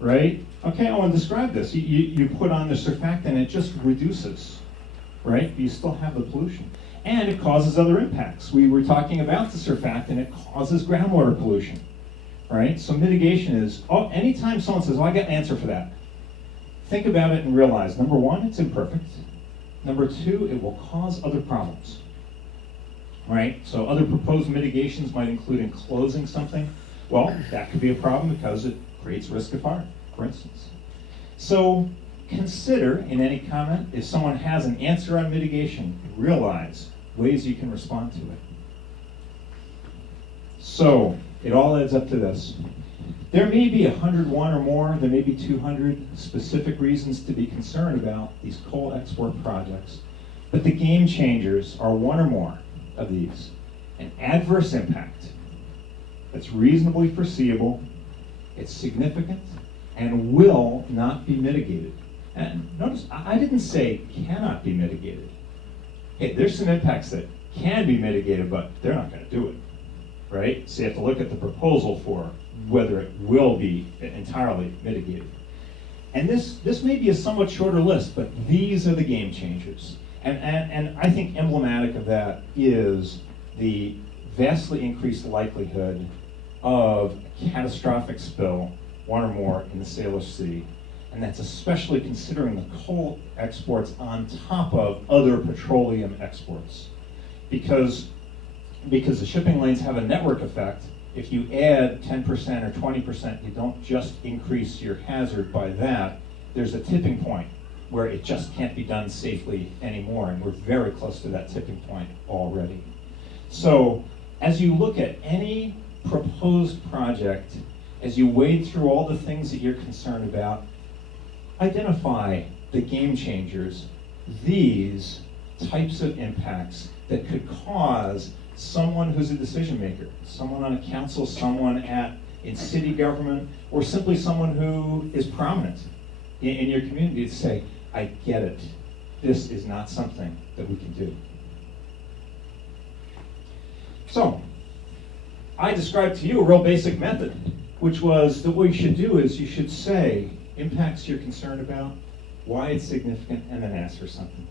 right? Okay, I want to describe this. You put on the surfactant, it just reduces, right? You still have the pollution. And it causes other impacts. We were talking about the surfactant, it causes groundwater pollution, right? So mitigation is, anytime someone says, oh, I got an answer for that, think about it and realize, number one, it's imperfect. Number two, it will cause other problems, right? So other proposed mitigations might include enclosing something. Well, that could be a problem because it creates risk of fire, for instance. So consider in any comment, if someone has an answer on mitigation, realize ways you can respond to it. So it all adds up to this. There may be 101 or more, there may be 200 specific reasons to be concerned about these coal export projects, but the game changers are one or more of these. An adverse impact that's reasonably foreseeable, it's significant, and will not be mitigated. And notice, I didn't say cannot be mitigated. Hey, there's some impacts that can be mitigated, but they're not going to do it, right? So you have to look at the proposal for whether it will be entirely mitigated. And this may be a somewhat shorter list, but these are the game changers. And I think emblematic of that is the vastly increased likelihood of a catastrophic spill, one or more, in the Salish Sea. And that's especially considering the coal exports on top of other petroleum exports. Because the shipping lanes have a network effect, if you add 10% or 20%, you don't just increase your hazard by that. There's a tipping point where it just can't be done safely anymore, and we're very close to that tipping point already. So as you look at any proposed project, as you wade through all the things that you're concerned about, identify the game changers, these types of impacts that could cause someone who's a decision maker, someone on a council, someone in city government, or simply someone who is prominent in your community to say, I get it. This is not something that we can do. So, I described to you a real basic method, which was that what you should do is you should say impacts you're concerned about, why it's significant, and then ask for something.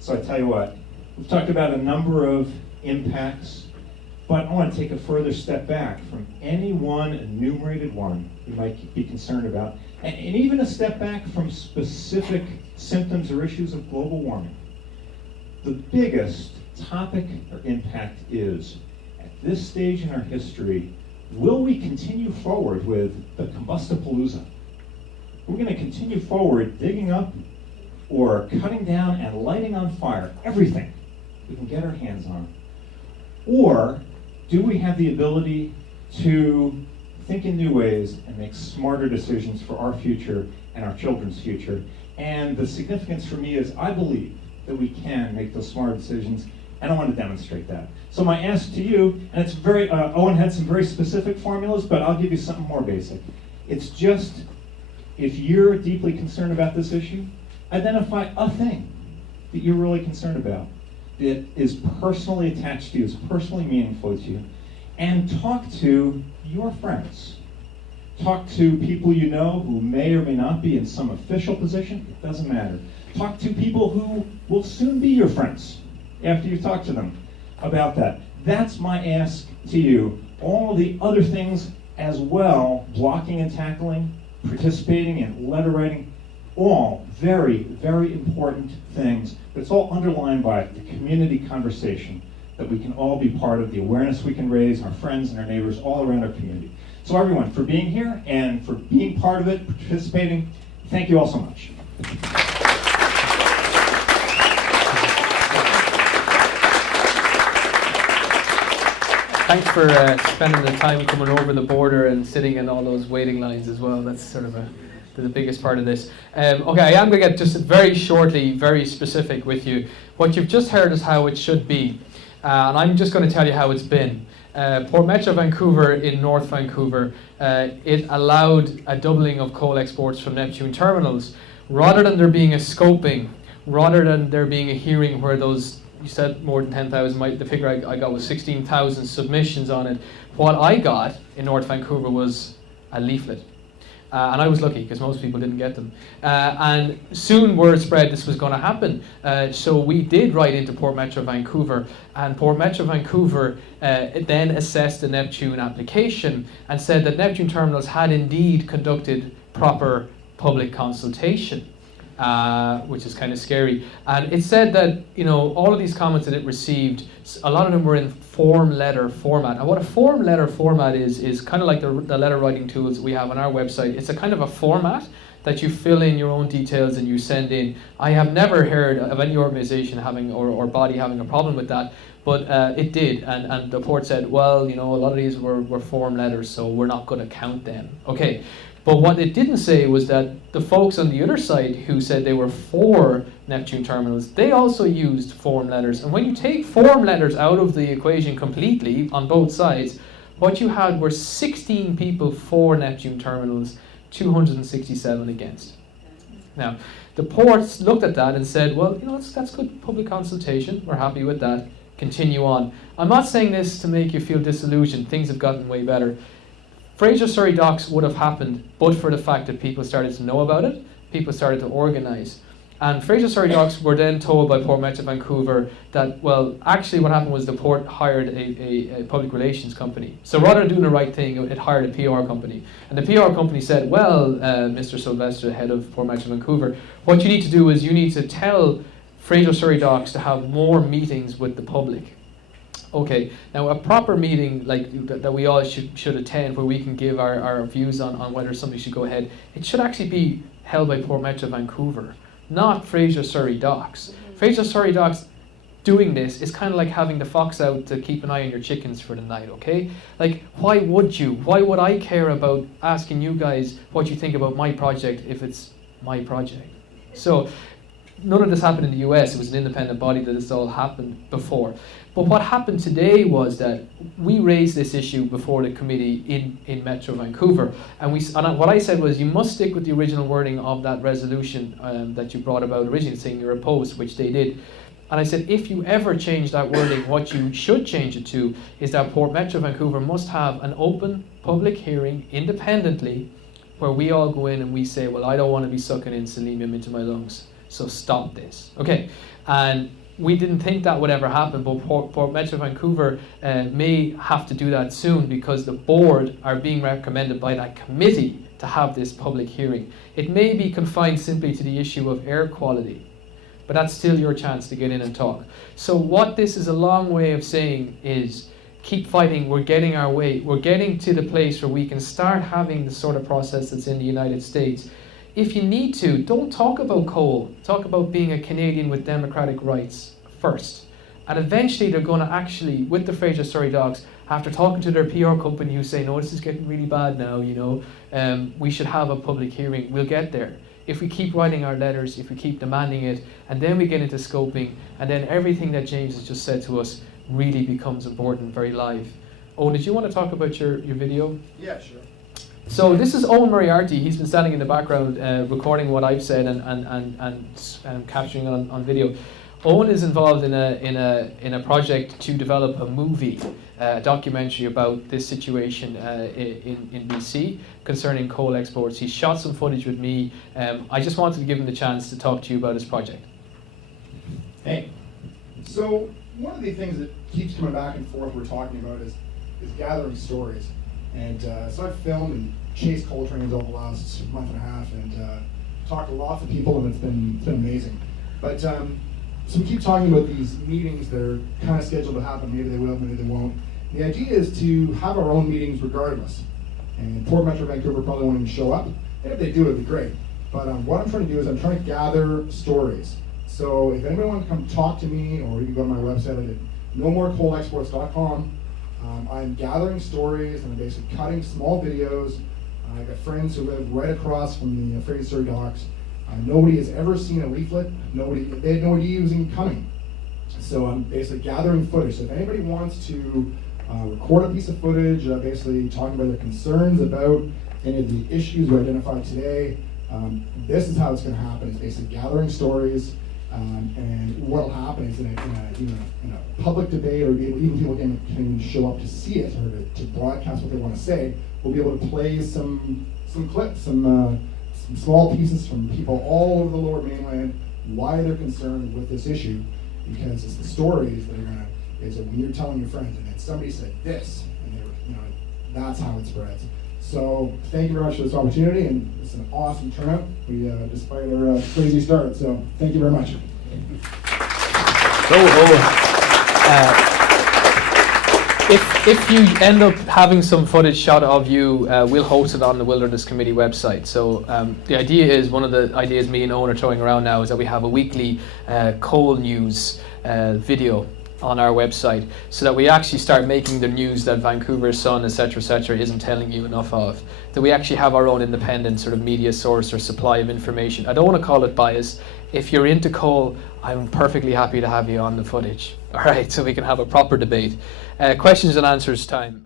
So I tell you what, we've talked about a number of impacts. But I want to take a further step back from any one enumerated one you might be concerned about, and even a step back from specific symptoms or issues of global warming. The biggest topic or impact is, at this stage in our history, will we continue forward with the combustipalooza? We're going to continue forward digging up or cutting down and lighting on fire everything we can get our hands on. Or do we have the ability to think in new ways and make smarter decisions for our future and our children's future? And the significance for me is I believe that we can make those smart decisions, and I want to demonstrate that. So my ask to you, and it's very, Eoin had some very specific formulas, but I'll give you something more basic. It's just, if you're deeply concerned about this issue, identify a thing that you're really concerned about, that is personally attached to you, is personally meaningful to you, and talk to your friends. Talk to people you know who may or may not be in some official position, it doesn't matter. Talk to people who will soon be your friends after you talk to them about that. That's my ask to you. All the other things as well, blocking and tackling, participating in letter writing, all very, very important things. But it's all underlined by the community conversation that we can all be part of, the awareness we can raise, our friends and our neighbors all around our community. So everyone, for being here and for being part of it, participating, thank you all so much. Thanks for spending the time coming over the border and sitting in all those waiting lines as well. That's sort of the biggest part of this. Okay, I am going to get just very shortly, very specific with you. What you've just heard is how it should be. And I'm just going to tell you how it's been. Port Metro Vancouver in North Vancouver, it allowed a doubling of coal exports from Neptune terminals. Rather than there being a scoping, rather than there being a hearing where those, you said more than 10,000, the figure I got was 16,000 submissions on it. What I got in North Vancouver was a leaflet. And I was lucky because most people didn't get them. And soon word spread this was going to happen. So we did write into Port Metro Vancouver, and Port Metro Vancouver then assessed the Neptune application and said that Neptune Terminals had indeed conducted proper public consultation. Which is kind of scary. And it said that, all of these comments that it received, a lot of them were in form letter format. And what a form letter format is kind of like the letter writing tools we have on our website. It's a kind of a format that you fill in your own details and you send in. I have never heard of any organization having or body having a problem with that, but it did. And the port said, well, a lot of these were form letters, so we're not going to count them. Okay. But what it didn't say was that the folks on the other side who said they were for Neptune terminals, they also used form letters. And when you take form letters out of the equation completely on both sides, what you had were 16 people for Neptune terminals, 267 against. Now, the ports looked at that and said, well, that's good public consultation. We're happy with that. Continue on. I'm not saying this to make you feel disillusioned. Things have gotten way better. Fraser Surrey Docks would have happened but for the fact that people started to know about it, people started to organise. And Fraser Surrey Docks were then told by Port Metro Vancouver that, well, actually what happened was the port hired a public relations company. So rather than doing the right thing, it hired a PR company. And the PR company said, well, Mr. Sylvester, head of Port Metro Vancouver, what you need to do is you need to tell Fraser Surrey Docks to have more meetings with the public. Okay, now a proper meeting like that we all should attend, where we can give our views on whether something should go ahead, it should actually be held by Port Metro Vancouver, not Fraser Surrey Docks. Fraser Surrey Docks doing this is kind of like having the fox out to keep an eye on your chickens for the night, okay? Like, why would you? Why would I care about asking you guys what you think about my project if it's my project? So, none of this happened in the US. It was an independent body that this all happened before. But what happened today was that we raised this issue before the committee in Metro Vancouver. And what I said was, you must stick with the original wording of that resolution that you brought about originally, saying you're opposed, which they did. And I said, if you ever change that wording, what you should change it to is that Port Metro Vancouver must have an open public hearing independently, where we all go in and we say, well, I don't want to be sucking in selenium into my lungs, so stop this. Okay, and we didn't think that would ever happen, but Port Metro Vancouver may have to do that soon, because the board are being recommended by that committee to have this public hearing. It may be confined simply to the issue of air quality, but that's still your chance to get in and talk. So what this is a long way of saying is, keep fighting, we're getting our way. We're getting to the place where we can start having the sort of process that's in the United States. If you need to, don't talk about coal. Talk about being a Canadian with democratic rights first. And eventually they're going to actually, with the Fraser Surrey Docks, after talking to their PR company who say, no, this is getting really bad now, we should have a public hearing. We'll get there. If we keep writing our letters, if we keep demanding it, and then we get into scoping, and then everything that James has just said to us really becomes important, very live. Owen, did you want to talk about your video? Yeah, sure. So this is Eoin Moriarty. He's been standing in the background recording what I've said and capturing it on video. Eoin is involved in a project to develop a movie, a documentary about this situation in BC concerning coal exports. He shot some footage with me. I just wanted to give him the chance to talk to you about his project. Hey. So one of the things that keeps coming back and forth we're talking about is gathering stories. And so I've filmed and chased coal trains over the last month and a half, and talked to lots of people, and it's been amazing. But so we keep talking about these meetings that are kind of scheduled to happen. Maybe they will, maybe they won't. The idea is to have our own meetings regardless. And Port Metro Vancouver probably won't even show up. And if they do, it'd be great. But what I'm trying to do is I'm trying to gather stories. So if anybody wants to come talk to me, or you can go to my website, I did nomorecoalexports.com. I'm gathering stories, and I'm basically cutting small videos. I've got friends who live right across from the Fraser Surrey Docks. Nobody has ever seen a leaflet. They had no idea he was even coming. So I'm basically gathering footage. So if anybody wants to record a piece of footage, basically talking about their concerns about any of the issues we identified today, this is how it's going to happen. It's basically gathering stories. And what will happen is in a public debate, or even people can even show up to see it, or to broadcast what they want to say, we'll be able to play some clips, some small pieces from people all over the Lower Mainland, why they're concerned with this issue, because it's the stories that are going to, is that when you're telling your friends, and then somebody said this, and that's how it spreads. So thank you very much for this opportunity, and it's an awesome turnout, despite our crazy start. So thank you very much. So, if you end up having some footage shot of you, we'll host it on the Wilderness Committee website. So the idea is, one of the ideas me and Eoin are throwing around now is that we have a weekly coal news video on our website, so that we actually start making the news that Vancouver Sun, etc., isn't telling you enough of. That we actually have our own independent sort of media source or supply of information. I don't want to call it bias. If you're into coal, I'm perfectly happy to have you on the footage. All right, so we can have a proper debate. Questions and answers time.